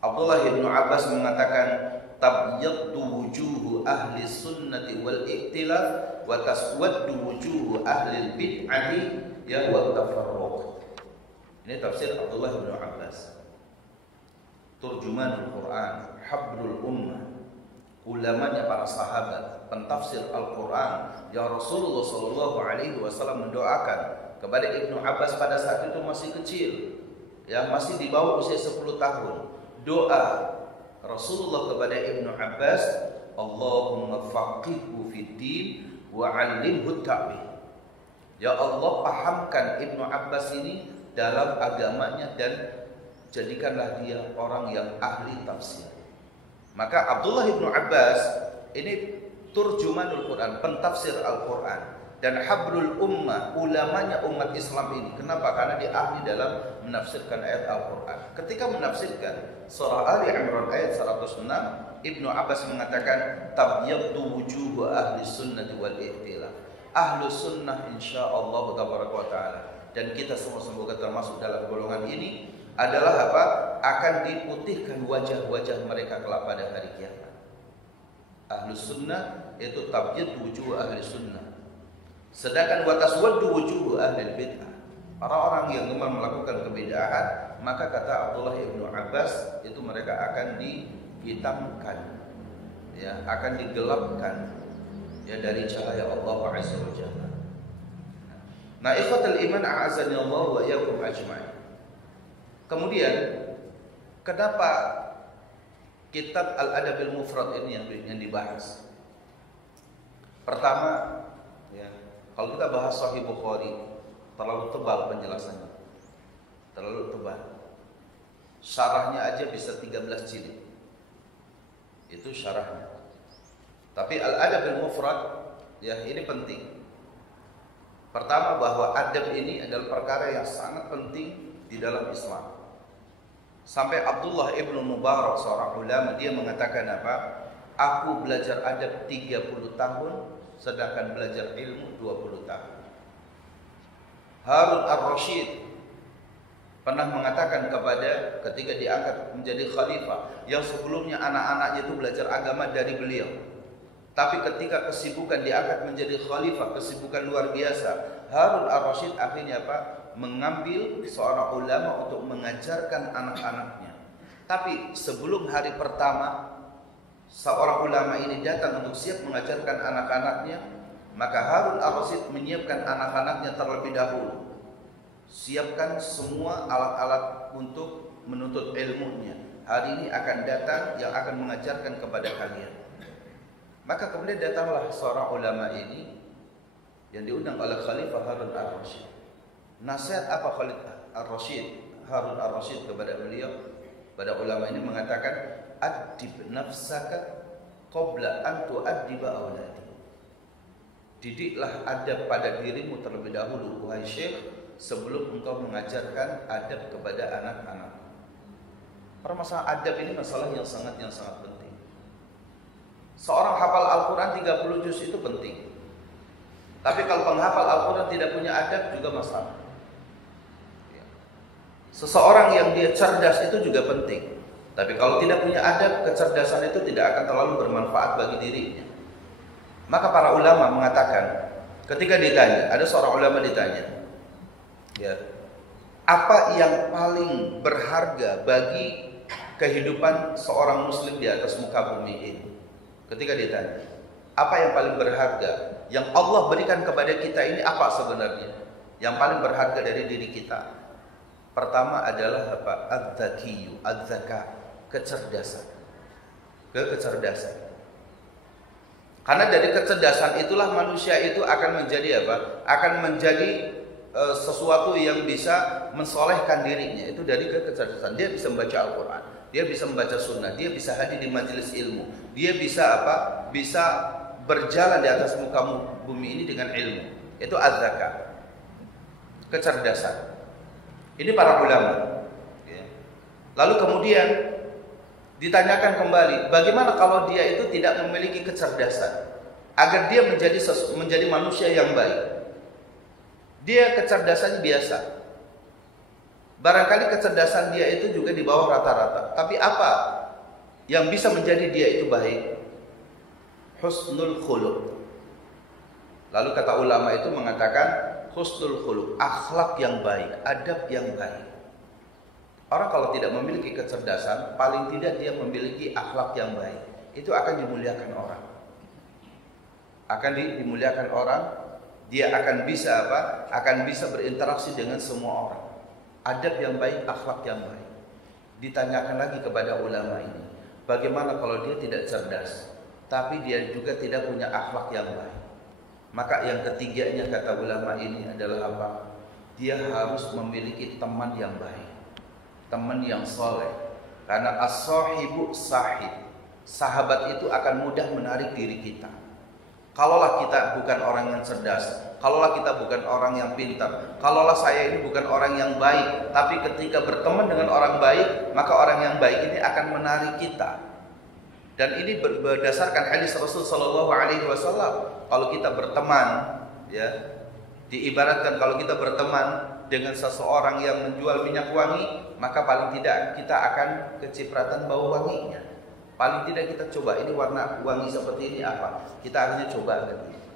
Abdullah bin Abbas mengatakan tabyaddu wujuhu ahli sunnati wal iktilaf wa taswaddu wujuhu ahli bid'ati ya wa tafarruq. Ini tafsir Abdullah bin Abbas. Turjumanul Quran, habrul ummah, ulamanya para sahabat, pentafsir Al-Quran yang Rasulullah sallallahu alaihi wasallam mendoakan kepada Ibnu Abbas pada saat itu masih kecil, ya masih di bawah usia 10 tahun. Doa Rasulullah kepada Ibnu Abbas, Allahumma faqihhu fid din wa 'allimhu ta'wil. Ya Allah, pahamkan Ibnu Abbas ini dalam agamanya dan jadikanlah dia orang yang ahli tafsir. Maka Abdullah bin Abbas ini turjumanul Quran, pentafsir Al-Quran, dan habrul ummah, ulamanya umat Islam ini. Kenapa? Karena dia ahli dalam menafsirkan ayat Al-Quran. Ketika menafsirkan surah Ali Imran ayat 106, Ibnu Abbas mengatakan tabyaddu wujuhu ahli sunnati wal ihtilaf. Ahlu sunnah insyaallah tabaraka wa taala, dan kita semua semoga termasuk dalam golongan ini, adalah akan diputihkan wajah-wajah mereka kelak pada hari kiamat. Ahlu sunnah itu tabyad wujuh ahli sunnah. Sedangkan wa taswaddu wujuh ahli bid'ah, orang-orang yang gemar melakukan kebid'ahan, maka kata Abdullah ibnu Abbas itu mereka akan dihitamkan, ya akan digelapkan, ya dari cahaya Allah Azza wa Jalla. Nah, ikhwatul iman a'azani Allah wa iyyakum ajma'in. Kemudian kenapa kitab Al-Adabil Mufrad ini yang dibahas? Pertama, ya, kalau kita bahas Sahih Bukhari terlalu tebal penjelasannya, terlalu tebal. Syarahnya aja bisa 13 jilid. Itu syarahnya. Tapi Al-Adabil Mufrad, ya ini penting. Pertama, bahwa adab ini adalah perkara yang sangat penting di dalam Islam. Sampai Abdullah ibnu Mubarak, seorang ulama, dia mengatakan aku belajar adab 30 tahun, sedangkan belajar ilmu 20 tahun. Harun ar-Rasyid pernah mengatakan kepada ketika diangkat menjadi khalifah, yang sebelumnya anak-anaknya itu belajar agama dari beliau. Tapi ketika kesibukan diangkat menjadi khalifah, kesibukan luar biasa, Harun ar-Rasyid akhirnya mengambil seorang ulama untuk mengajarkan anak-anaknya. Tapi sebelum hari pertama seorang ulama ini datang untuk siap mengajarkan anak-anaknya, maka Harun ar-Rasyid menyiapkan anak-anaknya terlebih dahulu. Siapkan semua alat-alat untuk menuntut ilmunya. Hari ini akan datang yang akan mengajarkan kepada kalian. Maka kemudian datanglah seorang ulama ini yang diundang oleh Khalifah Harun ar-Rasyid. Nasihat apa Harun ar-Rasyid kepada beliau? Pada ulama ini mengatakan, adib nafsaka qabla an tu'addiba auladi. Didiklah adab pada dirimu terlebih dahulu, wahai syekh, sebelum engkau mengajarkan adab kepada anak-anak. Permasalahan adab ini masalah yang sangat penting. Seorang hafal Al-Quran 30 juz itu penting. Tapi kalau penghafal Al-Quran tidak punya adab juga masalah. Seseorang yang dia cerdas itu juga penting. Tapi kalau tidak punya adab, kecerdasan itu tidak akan terlalu bermanfaat bagi dirinya. Maka para ulama mengatakan, ketika ditanya, ada seorang ulama ditanya, ya, apa yang paling berharga bagi kehidupan seorang muslim di atas muka bumi ini? Ketika ditanya, apa yang paling berharga yang Allah berikan kepada kita ini apa sebenarnya? Yang paling berharga dari diri kita? Pertama adalah apa? Adz-zakiyu, adz-zaka, kecerdasan. Kecerdasan. Karena dari kecerdasan itulah manusia itu akan menjadi apa? Akan menjadi sesuatu yang bisa mensolehkan dirinya. Itu dari kecerdasan. Dia bisa membaca Al-Quran, dia bisa membaca sunnah, dia bisa hadir di majelis ilmu, dia bisa apa? Bisa berjalan di atas muka bumi ini dengan ilmu. Itu az-zaka, kecerdasan. Ini para ulama. Lalu kemudian ditanyakan kembali, bagaimana kalau dia itu tidak memiliki kecerdasan, agar dia menjadi manusia yang baik? Dia kecerdasannya biasa. Barangkali kecerdasan dia itu juga di bawah rata-rata. Tapi apa yang bisa menjadi dia itu baik? Husnul khuluq. Lalu kata ulama itu mengatakan husnul khuluq, akhlak yang baik, adab yang baik. Orang kalau tidak memiliki kecerdasan, paling tidak dia memiliki akhlak yang baik, itu akan dimuliakan orang. Dimuliakan orang, dia akan bisa apa? Akan bisa berinteraksi dengan semua orang. Adab yang baik, akhlak yang baik. Ditanyakan lagi kepada ulama ini, bagaimana kalau dia tidak cerdas, tapi dia juga tidak punya akhlak yang baik? Maka yang ketiganya kata ulama ini adalah apa? Dia harus memiliki teman yang baik, teman yang soleh. Karena as-sahibu sahib, sahabat itu akan mudah menarik diri kita. Kalaulah kita bukan orang yang cerdas, kalaulah kita bukan orang yang pintar, kalaulah saya ini bukan orang yang baik, tapi ketika berteman dengan orang baik, maka orang yang baik ini akan menarik kita. Dan ini berdasarkan hadis Rasul sallallahu alaihi wasallam. Kalau kita berteman, ya, diibaratkan kalau kita berteman dengan seseorang yang menjual minyak wangi, maka paling tidak kita akan kecipratan bau wanginya. Paling tidak kita coba, ini warna wangi seperti ini apa? Kita akhirnya coba,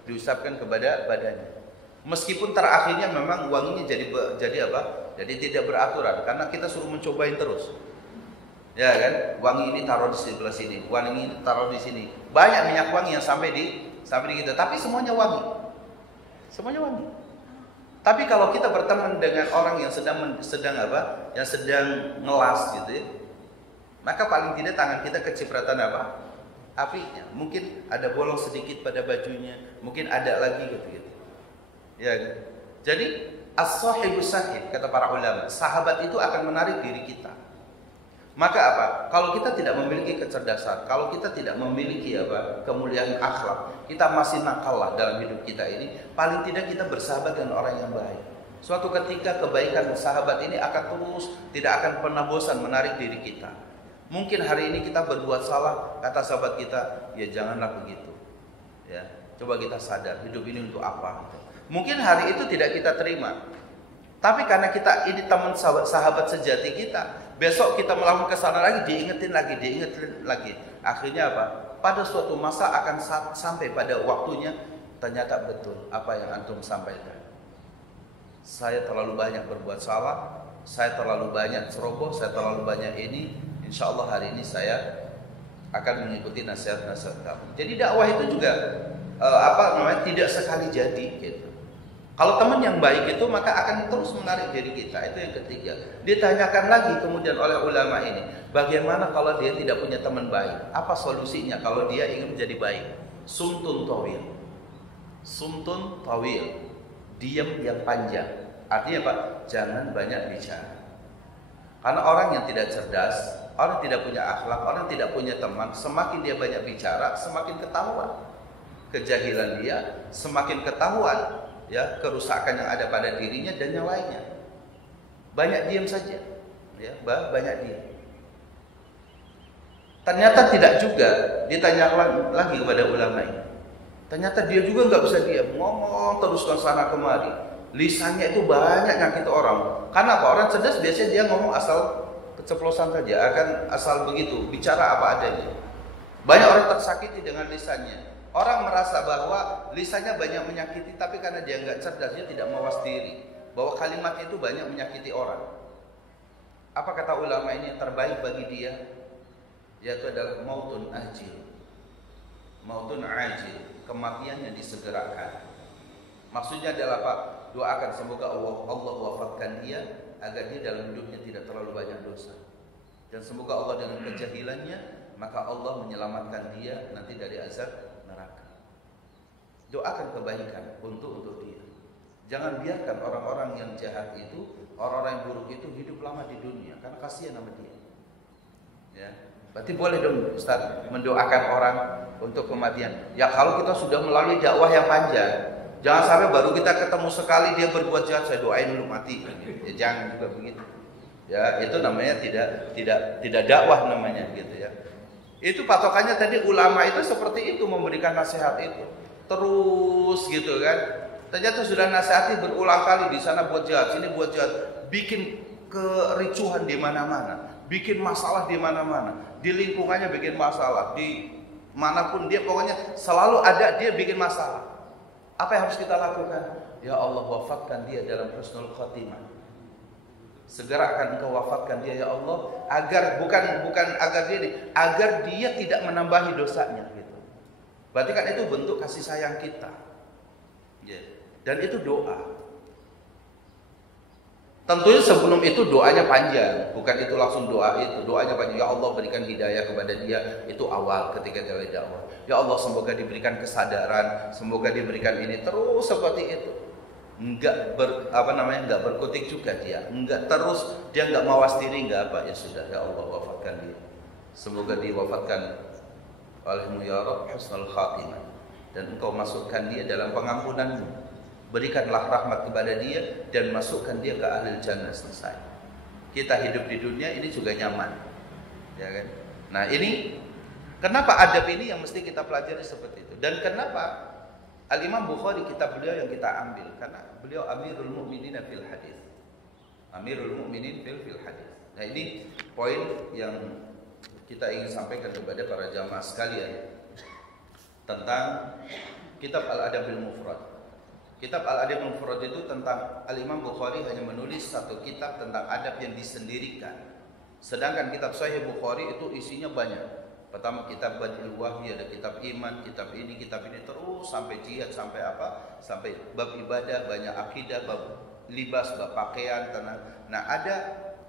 diusapkan kepada badannya. Meskipun terakhirnya memang wanginya jadi apa? Jadi tidak beraturan, karena kita suruh mencobain terus. Ya kan? Wangi ini taruh di sebelah sini, wangi ini taruh di sini. Banyak minyak wangi yang sampai di kita, tapi semuanya wangi. Semuanya wangi. Tapi kalau kita berteman dengan orang yang sedang apa? Yang sedang ngelas gitu ya, maka paling tidak tangan kita kecipratan apa? Apinya. Mungkin ada bolong sedikit pada bajunya, mungkin ada lagi gitu. Ya. Jadi as-sahibus sahib kata para ulama, sahabat itu akan menarik diri kita. Maka apa? Kalau kita tidak memiliki kecerdasan, kalau kita tidak memiliki apa? Kemuliaan akhlak, kita masih nakal lah dalam hidup kita ini, paling tidak kita bersahabat dengan orang yang baik. Suatu ketika kebaikan sahabat ini akan terus, tidak akan pernah bosan menarik diri kita. Mungkin hari ini kita berbuat salah, kata sahabat kita, ya janganlah begitu. Ya, coba kita sadar hidup ini untuk apa. Mungkin hari itu tidak kita terima, Tapi karena kita ini teman sahabat sejati kita, besok kita melakukan kesalahan lagi, diingetin lagi. Akhirnya apa? Pada suatu masa akan sampai pada waktunya, ternyata betul apa yang antum sampaikan. Saya terlalu banyak berbuat salah, saya terlalu banyak ceroboh, saya terlalu banyak ini. Insya Allah hari ini saya akan mengikuti nasihat-nasihat kamu. Jadi dakwah itu juga tidak sekali jadi gitu. Kalau teman yang baik itu maka akan terus menarik diri kita. Itu yang ketiga. Ditanyakan lagi kemudian oleh ulama ini, bagaimana kalau dia tidak punya teman baik? Apa solusinya kalau dia ingin menjadi baik? Sumtun tawil. Sumtun tawil. Diam yang panjang. Artinya apa? Jangan banyak bicara. Karena orang yang tidak cerdas, orang tidak punya akhlak, orang tidak punya teman, semakin dia banyak bicara, semakin ketahuan kejahilan dia, semakin ketahuan ya kerusakan yang ada pada dirinya dan yang lainnya. Banyak diam saja, ya, banyak diam. Ternyata tidak juga, ditanya lagi kepada ulama ini. Ternyata dia juga nggak bisa diam, ngomong terus ke sana kemari. Lisannya itu banyak nyakit orang. Karena apa? Orang cerdas biasanya dia ngomong asal keceplosan saja, akan asal begitu, bicara apa adanya. Banyak orang tersakiti dengan lisannya. Orang merasa bahwa lisannya banyak menyakiti, tapi karena dia nggak cerdas, dia tidak mawas diri bahwa kalimat itu banyak menyakiti orang. Apa kata ulama ini? Yang terbaik bagi dia yaitu adalah mautun ajil. Mautun ajil, kematian yang disegerakan. Maksudnya adalah Pak, doakan semoga Allah wafatkan dia agar dia dalam hidupnya tidak terlalu banyak dosa. Dan semoga Allah dengan kejahilannya maka Allah menyelamatkan dia nanti dari azab neraka. Doakan kebaikan untuk dia. Jangan biarkan orang-orang yang jahat itu, orang-orang yang buruk itu hidup lama di dunia karena kasihan sama dia. Ya. Berarti boleh dong Ustaz mendoakan orang untuk kematian. Ya kalau kita sudah melalui dakwah yang panjang. Jangan sampai baru kita ketemu sekali dia berbuat jahat saya doain dulu mati. Ya jangan juga begitu. Ya, itu namanya tidak dakwah namanya gitu ya. Itu patokannya tadi ulama itu seperti itu memberikan nasihat itu. Terus gitu kan. Ternyata sudah nasihati berulang kali di sana buat jahat, sini buat jahat, bikin kericuhan di mana-mana, bikin masalah di mana-mana, di lingkungannya bikin masalah, di manapun dia pokoknya selalu ada dia bikin masalah. Apa yang harus kita lakukan? Ya Allah wafatkan dia dalam husnul khatimah. Segera akan engkau wafatkan dia ya Allah agar bukan agar dia tidak menambahi dosanya gitu. Berarti kan itu bentuk kasih sayang kita. Ya. Dan itu doa. Tentunya sebelum itu doanya panjang, bukan itu langsung doa itu. Doanya panjang, ya Allah berikan hidayah kepada dia, itu awal ketika dia dakwah. Ya Allah semoga diberikan kesadaran, semoga diberikan ini terus seperti itu. Enggak berkutik juga dia, enggak terus dia enggak mawas diri, enggak apa ya sudah ya Allah wafatkan dia. Semoga diwafatkan olehmu ya Rabb husnul khatimah dan engkau masukkan dia dalam pengampunanmu. Berikanlah rahmat kepada dia dan masukkan dia ke ahli jannah selesai. Kita hidup di dunia ini juga nyaman, ya kan? Nah ini kenapa adab ini yang mesti kita pelajari seperti itu dan kenapa Al-Imam Bukhari kitab beliau yang kita ambil karena beliau Amirul Mukminin fil hadis. Amirul Mukminin fil hadis. Nah ini poin yang kita ingin sampaikan kepada para jamaah sekalian tentang kitab Al-Adabil Mufrad. Kitab Al-Adabil Mufrad itu tentang Al-Imam Bukhari hanya menulis satu kitab tentang adab yang disendirikan. Sedangkan kitab Sahih Bukhari itu isinya banyak. Pertama kitab Badul Wahyi, ada kitab iman, kitab ini terus sampai jihad, sampai apa? Sampai bab ibadah, banyak akidah, bab libas, bab pakaian, tentang. Nah, ada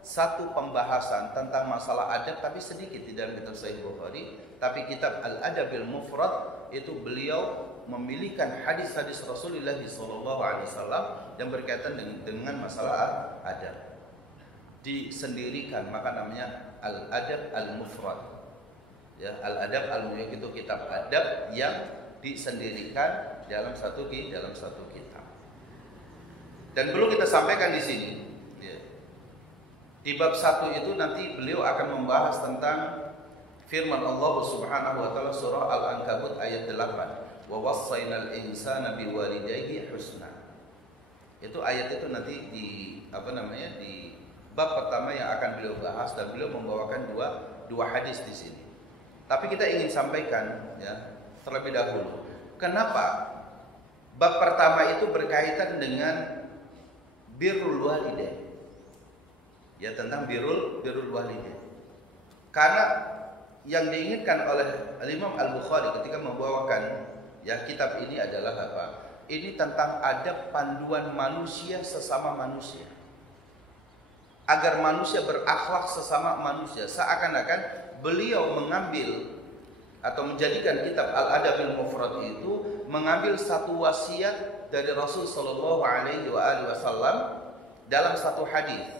satu pembahasan tentang masalah adab tapi sedikit di dalam kitab Sahih Bukhari, tapi kitab Al-Adabil Mufrad itu beliau memilihkan hadis-hadis Rasulullah SAW yang berkaitan dengan masalah adab. Disendirikan, maka namanya Al-Adab Al-Mufrad. Ya, Al-Adab Al-Mufrad itu kitab adab yang disendirikan dalam satu kitab. Dan perlu kita sampaikan di sini, ya. Di bab 1 itu nanti beliau akan membahas tentang firman Allah Subhanahu wa taala surah Al-Ankabut ayat 8. Wa wassaynal insana biwalidayhi husna. Itu ayat itu nanti di di bab pertama yang akan beliau bahas, dan beliau membawakan dua hadis di sini. Tapi kita ingin sampaikan ya terlebih dahulu, kenapa bab pertama itu berkaitan dengan birrul walidain. Ya, tentang birrul walidain. Karena yang diinginkan oleh Imam Al-Bukhari ketika membawakan ya kitab ini adalah apa? Ini tentang adab panduan manusia sesama manusia. Agar manusia berakhlak sesama manusia. Seakan-akan beliau mengambil atau menjadikan kitab Al-Adabil Mufrad itu mengambil satu wasiat dari Rasul sallallahu alaihi wasallam dalam satu hadis.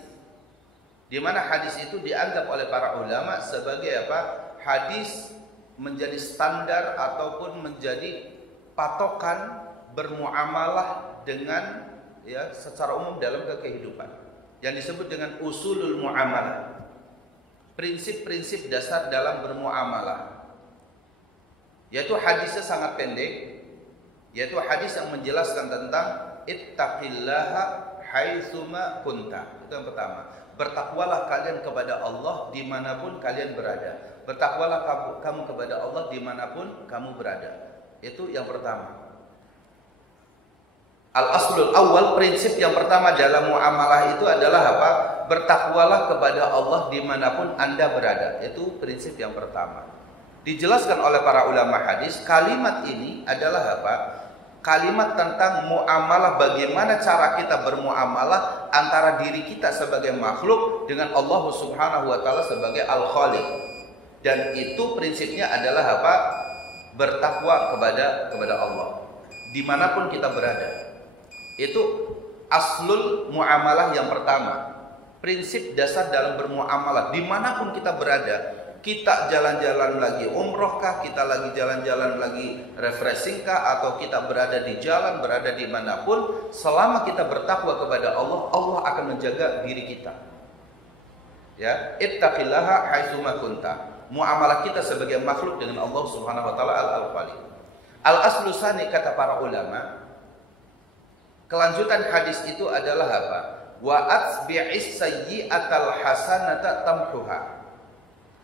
Di mana hadis itu dianggap oleh para ulama sebagai apa? Hadis menjadi standar ataupun menjadi patokan bermuamalah dengan ya secara umum dalam kehidupan, yang disebut dengan usulul muamalah, prinsip-prinsip dasar dalam bermuamalah. Yaitu hadisnya sangat pendek, yaitu hadis yang menjelaskan tentang ittaqillaha haitsuma kunta. Itu yang pertama. Bertakwalah kalian kepada Allah dimanapun kalian berada. Bertakwalah kamu kepada Allah dimanapun kamu berada. Itu yang pertama. Al-aslul awal, prinsip yang pertama dalam muamalah itu adalah apa? Bertakwalah kepada Allah dimanapun Anda berada. Itu prinsip yang pertama. Dijelaskan oleh para ulama hadis, kalimat ini adalah apa? Kalimat tentang muamalah, bagaimana cara kita bermuamalah antara diri kita sebagai makhluk dengan Allah Subhanahu wa taala sebagai Al-Khaliq. Dan itu prinsipnya adalah apa? Bertakwa kepada Allah dimanapun kita berada. Itu aslul muamalah yang pertama. Prinsip dasar dalam bermuamalah dimanapun kita berada. Kita jalan-jalan lagi umroh kah, kita lagi jalan-jalan lagi refreshing kah, atau kita berada di jalan, berada dimanapun, selama kita bertakwa kepada Allah, Allah akan menjaga diri kita. Ya, ittaqillaha haitsuma kunta. Muamalah kita sebagai makhluk dengan Allah Subhanahu wa taala al-Khaliq. Al-aslu tsani, kata para ulama, kelanjutan hadis itu adalah apa? Wa atbi'is sayyi'atal hasanata tamhuha.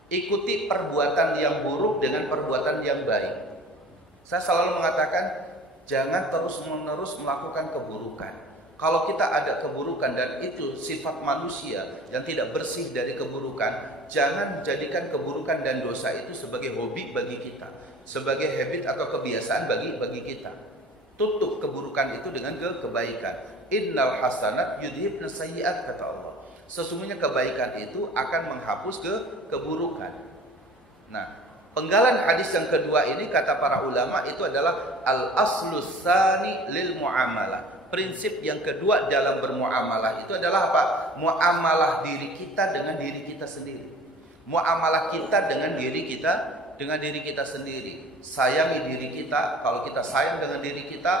Ikuti perbuatan yang buruk dengan perbuatan yang baik. Saya selalu mengatakan, jangan terus-menerus melakukan keburukan. Kalau kita ada keburukan dan itu sifat manusia yang tidak bersih dari keburukan, jangan jadikan keburukan dan dosa itu sebagai hobi bagi kita, sebagai habit atau kebiasaan bagi kita. Tutup keburukan itu dengan kebaikan. Innal hasanat yudhibna sayyi'at, kata Allah. Sesungguhnya kebaikan itu akan menghapus keburukan. Nah, penggalan hadis yang kedua ini, kata para ulama, itu adalah al-aslus tsani lil muamalah. Prinsip yang kedua dalam bermuamalah itu adalah apa? Muamalah diri kita dengan diri kita sendiri. Muamalah kita dengan diri kita sendiri. Sayangi diri kita. Kalau kita sayang dengan diri kita,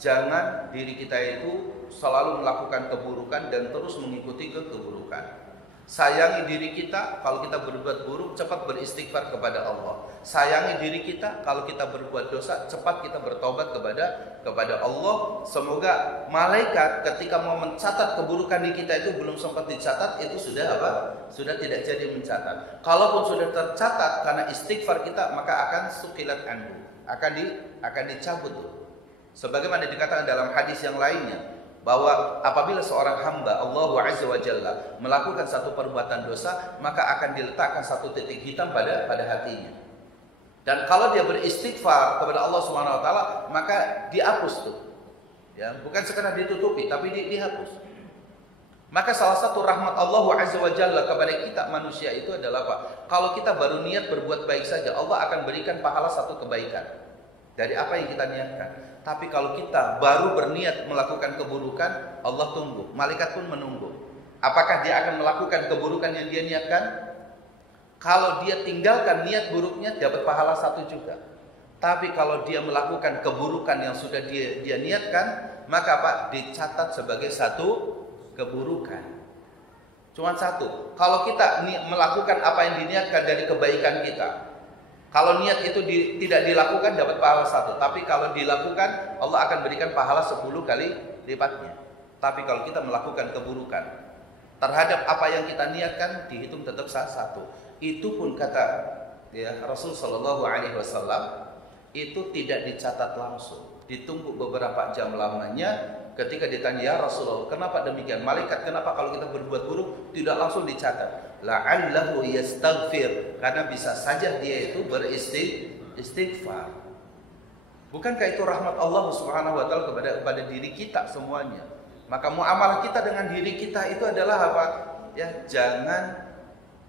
jangan diri kita itu selalu melakukan keburukan dan terus mengikuti keburukan. Sayangi diri kita, kalau kita berbuat buruk, cepat beristighfar kepada Allah. Sayangi diri kita, kalau kita berbuat dosa, cepat kita bertobat kepada Allah. Semoga malaikat ketika mau mencatat keburukan di kita itu belum sempat dicatat, itu sudah apa? Sudah tidak jadi mencatat. Kalaupun sudah tercatat karena istighfar kita, maka akan suqilat anhu, akan dicabut tuh. Sebagaimana dikatakan dalam hadis yang lainnya, bahwa apabila seorang hamba Allah Azza wa Jalla melakukan satu perbuatan dosa, maka akan diletakkan satu titik hitam pada hatinya. Dan kalau dia beristighfar kepada Allah Subhanahu wa taala, maka dihapus tuh. Ya, bukan sekedar ditutupi, tapi dihapus. Maka salah satu rahmat Allah Azza wa Jalla kepada kita manusia itu adalah apa? Kalau kita baru niat berbuat baik saja, Allah akan berikan pahala satu kebaikan dari apa yang kita niatkan. Tapi kalau kita baru berniat melakukan keburukan, Allah tunggu, malaikat pun menunggu. Apakah dia akan melakukan keburukan yang dia niatkan? Kalau dia tinggalkan niat buruknya, dapat pahala satu juga. Tapi kalau dia melakukan keburukan yang sudah dia niatkan, maka apa? Dicatat sebagai satu keburukan. Cuma satu. Kalau kita melakukan apa yang diniatkan dari kebaikan kita, kalau niat itu tidak dilakukan, dapat pahala satu. Tapi kalau dilakukan, Allah akan berikan pahala 10 kali lipatnya. Tapi kalau kita melakukan keburukan terhadap apa yang kita niatkan, dihitung tetap satu. Itu pun kata ya Rasul Shallallahu Alaihi Wasallam, itu tidak dicatat langsung, ditunggu beberapa jam lamanya. Ketika ditanya, ya Rasulullah, kenapa demikian? Malaikat, kenapa kalau kita berbuat buruk tidak langsung dicatat? La'allahu yastaghfir, karena bisa saja dia itu beristighfar. Bukankah itu rahmat Allah Subhanahu wa taala kepada diri kita semuanya? Maka muamalah kita dengan diri kita itu adalah apa? Ya, jangan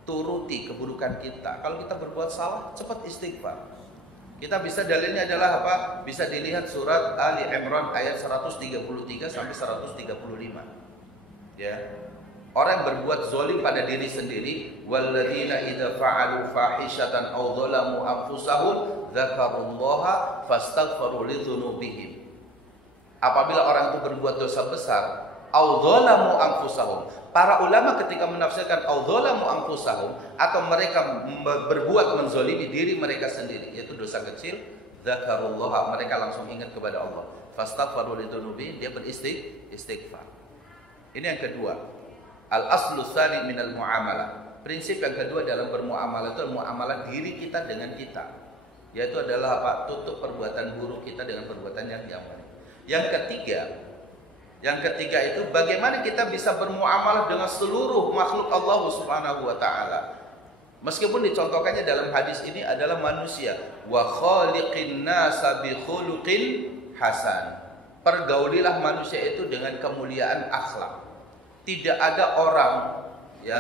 turuti keburukan kita. Kalau kita berbuat salah, cepat istighfar. Kita bisa dalilnya adalah apa? Bisa dilihat surat Ali Imran ayat 133 sampai 135. Ya. Orang yang berbuat zalim pada diri sendiri, walladzina idza fa'alu fahishatan aw dzalamu anfusahum dzakarullaha fastaghfiru lidzunubihim. Apabila orang itu berbuat dosa besar, aw dzalamu anfusahum. Para ulama ketika menafsirkan aw dzalamu anfusahum, atau mereka berbuat menzalimi diri mereka sendiri, yaitu dosa kecil, dzakarullaha, mereka langsung ingat kepada Allah. Fastaghfiru lidzunubihim, dia beristighfar. Ini yang kedua. Al-aslu tsani minal muamalah. Prinsip yang kedua dalam bermuamalah itu muamalah diri kita dengan kita. Yaitu adalah apa? Tutup perbuatan buruk kita dengan perbuatan yang baik. Yang ketiga itu bagaimana kita bisa bermuamalah dengan seluruh makhluk Allah Subhanahu wa taala. Meskipun dicontohkannya dalam hadis ini adalah manusia. Wa khaliqin nasa bi khuluqin hasan. Pergaulilah manusia itu dengan kemuliaan akhlak. Tidak ada orang ya,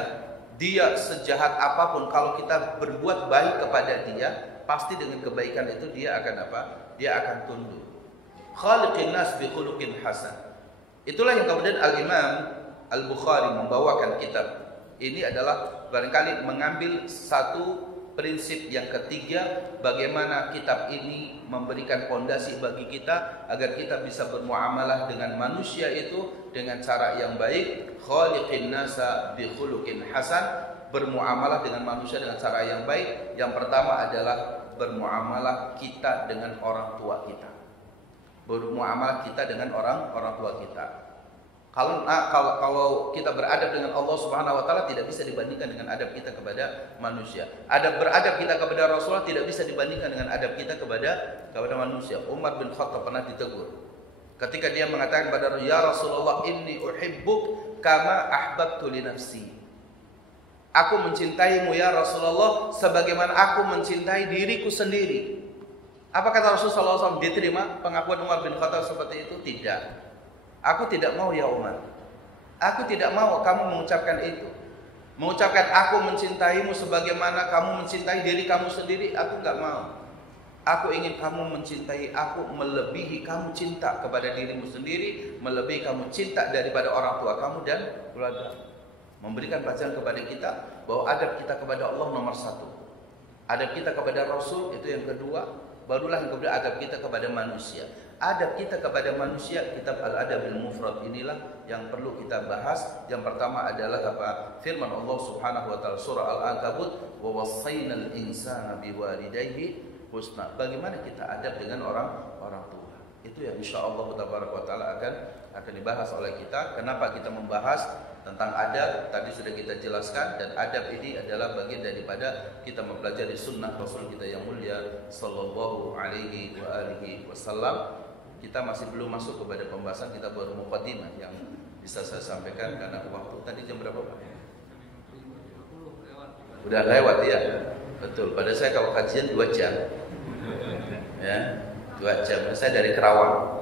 dia sejahat apapun, kalau kita berbuat baik kepada dia, pasti dengan kebaikan itu dia akan apa? Dia akan tunduk. Khaliqin nas bi khuluqin hasan. Itulah yang kemudian Al-Imam Al-Bukhari membawakan kitab ini adalah barangkali mengambil satu prinsip yang ketiga, bagaimana kitab ini memberikan fondasi bagi kita agar kita bisa bermuamalah dengan manusia itu dengan cara yang baik. Khaliqin nasa bi khuluqin hasan, bermuamalah dengan manusia dengan cara yang baik. Yang pertama adalah bermuamalah kita dengan orang tua kita. Bermuamalah kita dengan orang tua kita. Kalau kita beradab dengan Allah Subhanahu wa taala tidak bisa dibandingkan dengan adab kita kepada manusia. Beradab kita kepada Rasulullah tidak bisa dibandingkan dengan adab kita kepada manusia. Umar bin Khattab pernah ditegur. Ketika dia mengatakan kepada ya Rasulullah, inni uhibbuk kama ahbabtu li nafsi. Aku mencintaimu ya Rasulullah sebagaimana aku mencintai diriku sendiri. Apa kata Rasulullah SAW? Diterima pengakuan Umar bin Khattab seperti itu? Tidak. Aku tidak mau ya Umar. Aku tidak mau kamu mengucapkan itu. Mengucapkan aku mencintaimu sebagaimana kamu mencintai diri kamu sendiri. Aku enggak mau. Aku ingin kamu mencintai aku melebihi kamu cinta kepada dirimu sendiri, melebihi kamu cinta daripada orang tua kamu dan keluarga. Memberikan pelajaran kepada kita bahwa adab kita kepada Allah nomor satu. Adab kita kepada Rasul itu yang kedua. Barulah yang kemudian adab kita kepada manusia. Adab kita kepada manusia, kitab Al-Adabil Mufrad inilah yang perlu kita bahas. Yang pertama adalah apa? Firman Allah Subhanahu wa taala surah Al-Ankabut, "Wa wassaynal insana biwalidayhi husna." Bagaimana kita adab dengan orang tua. Itu yang insyaallah taala akan dibahas oleh kita. Kenapa kita membahas tentang adab? Tadi sudah kita jelaskan, dan adab ini adalah bagian daripada kita mempelajari sunnah Rasul kita yang mulia sallallahu alaihi wa alihi wasallam. Kita masih belum masuk kepada pembahasan, kita baru muqaddimah yang bisa saya sampaikan karena waktu tadi jam berapa Pak? Udah lewat ya. Betul. Pada saya kalau kajian 2 jam. Ya, 2 jam. Saya dari Kerawang.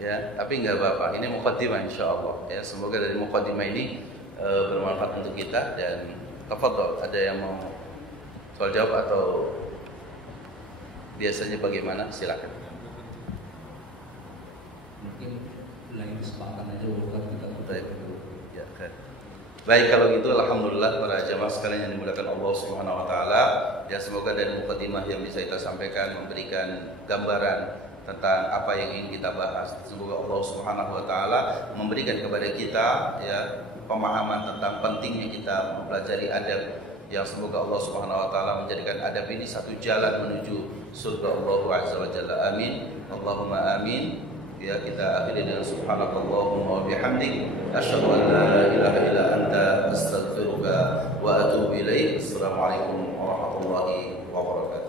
Ya, tapi enggak apa-apa. Ini muqaddimah insyaallah. Ya, semoga dari muqaddimah ini bermanfaat untuk kita. Dan tafadhol, ada yang mau soal jawab atau biasanya bagaimana? Silakan. Mungkin lagi kesempatan aja bukan kita. Ya, kan. Baik, kalau gitu alhamdulillah para jamaah sekalian yang dimuliakan Allah Subhanahu wa taala. Ya, semoga dari mukadimah yang bisa kita sampaikan memberikan gambaran tentang apa yang ingin kita bahas. Semoga Allah Subhanahu wa taala memberikan kepada kita ya pemahaman tentang pentingnya kita mempelajari adab, yang semoga Allah Subhanahu wa taala menjadikan adab ini satu jalan menuju surga Allah Azza wa Jalla. Amin. Allahumma amin. Ya, kita akhiri dengan subhanakallahumma wa bihamdik asyhadu an la ilaha illa anta astaghfiruka wa atubu ilaik. Assalamualaikum warahmatullahi wabarakatuh.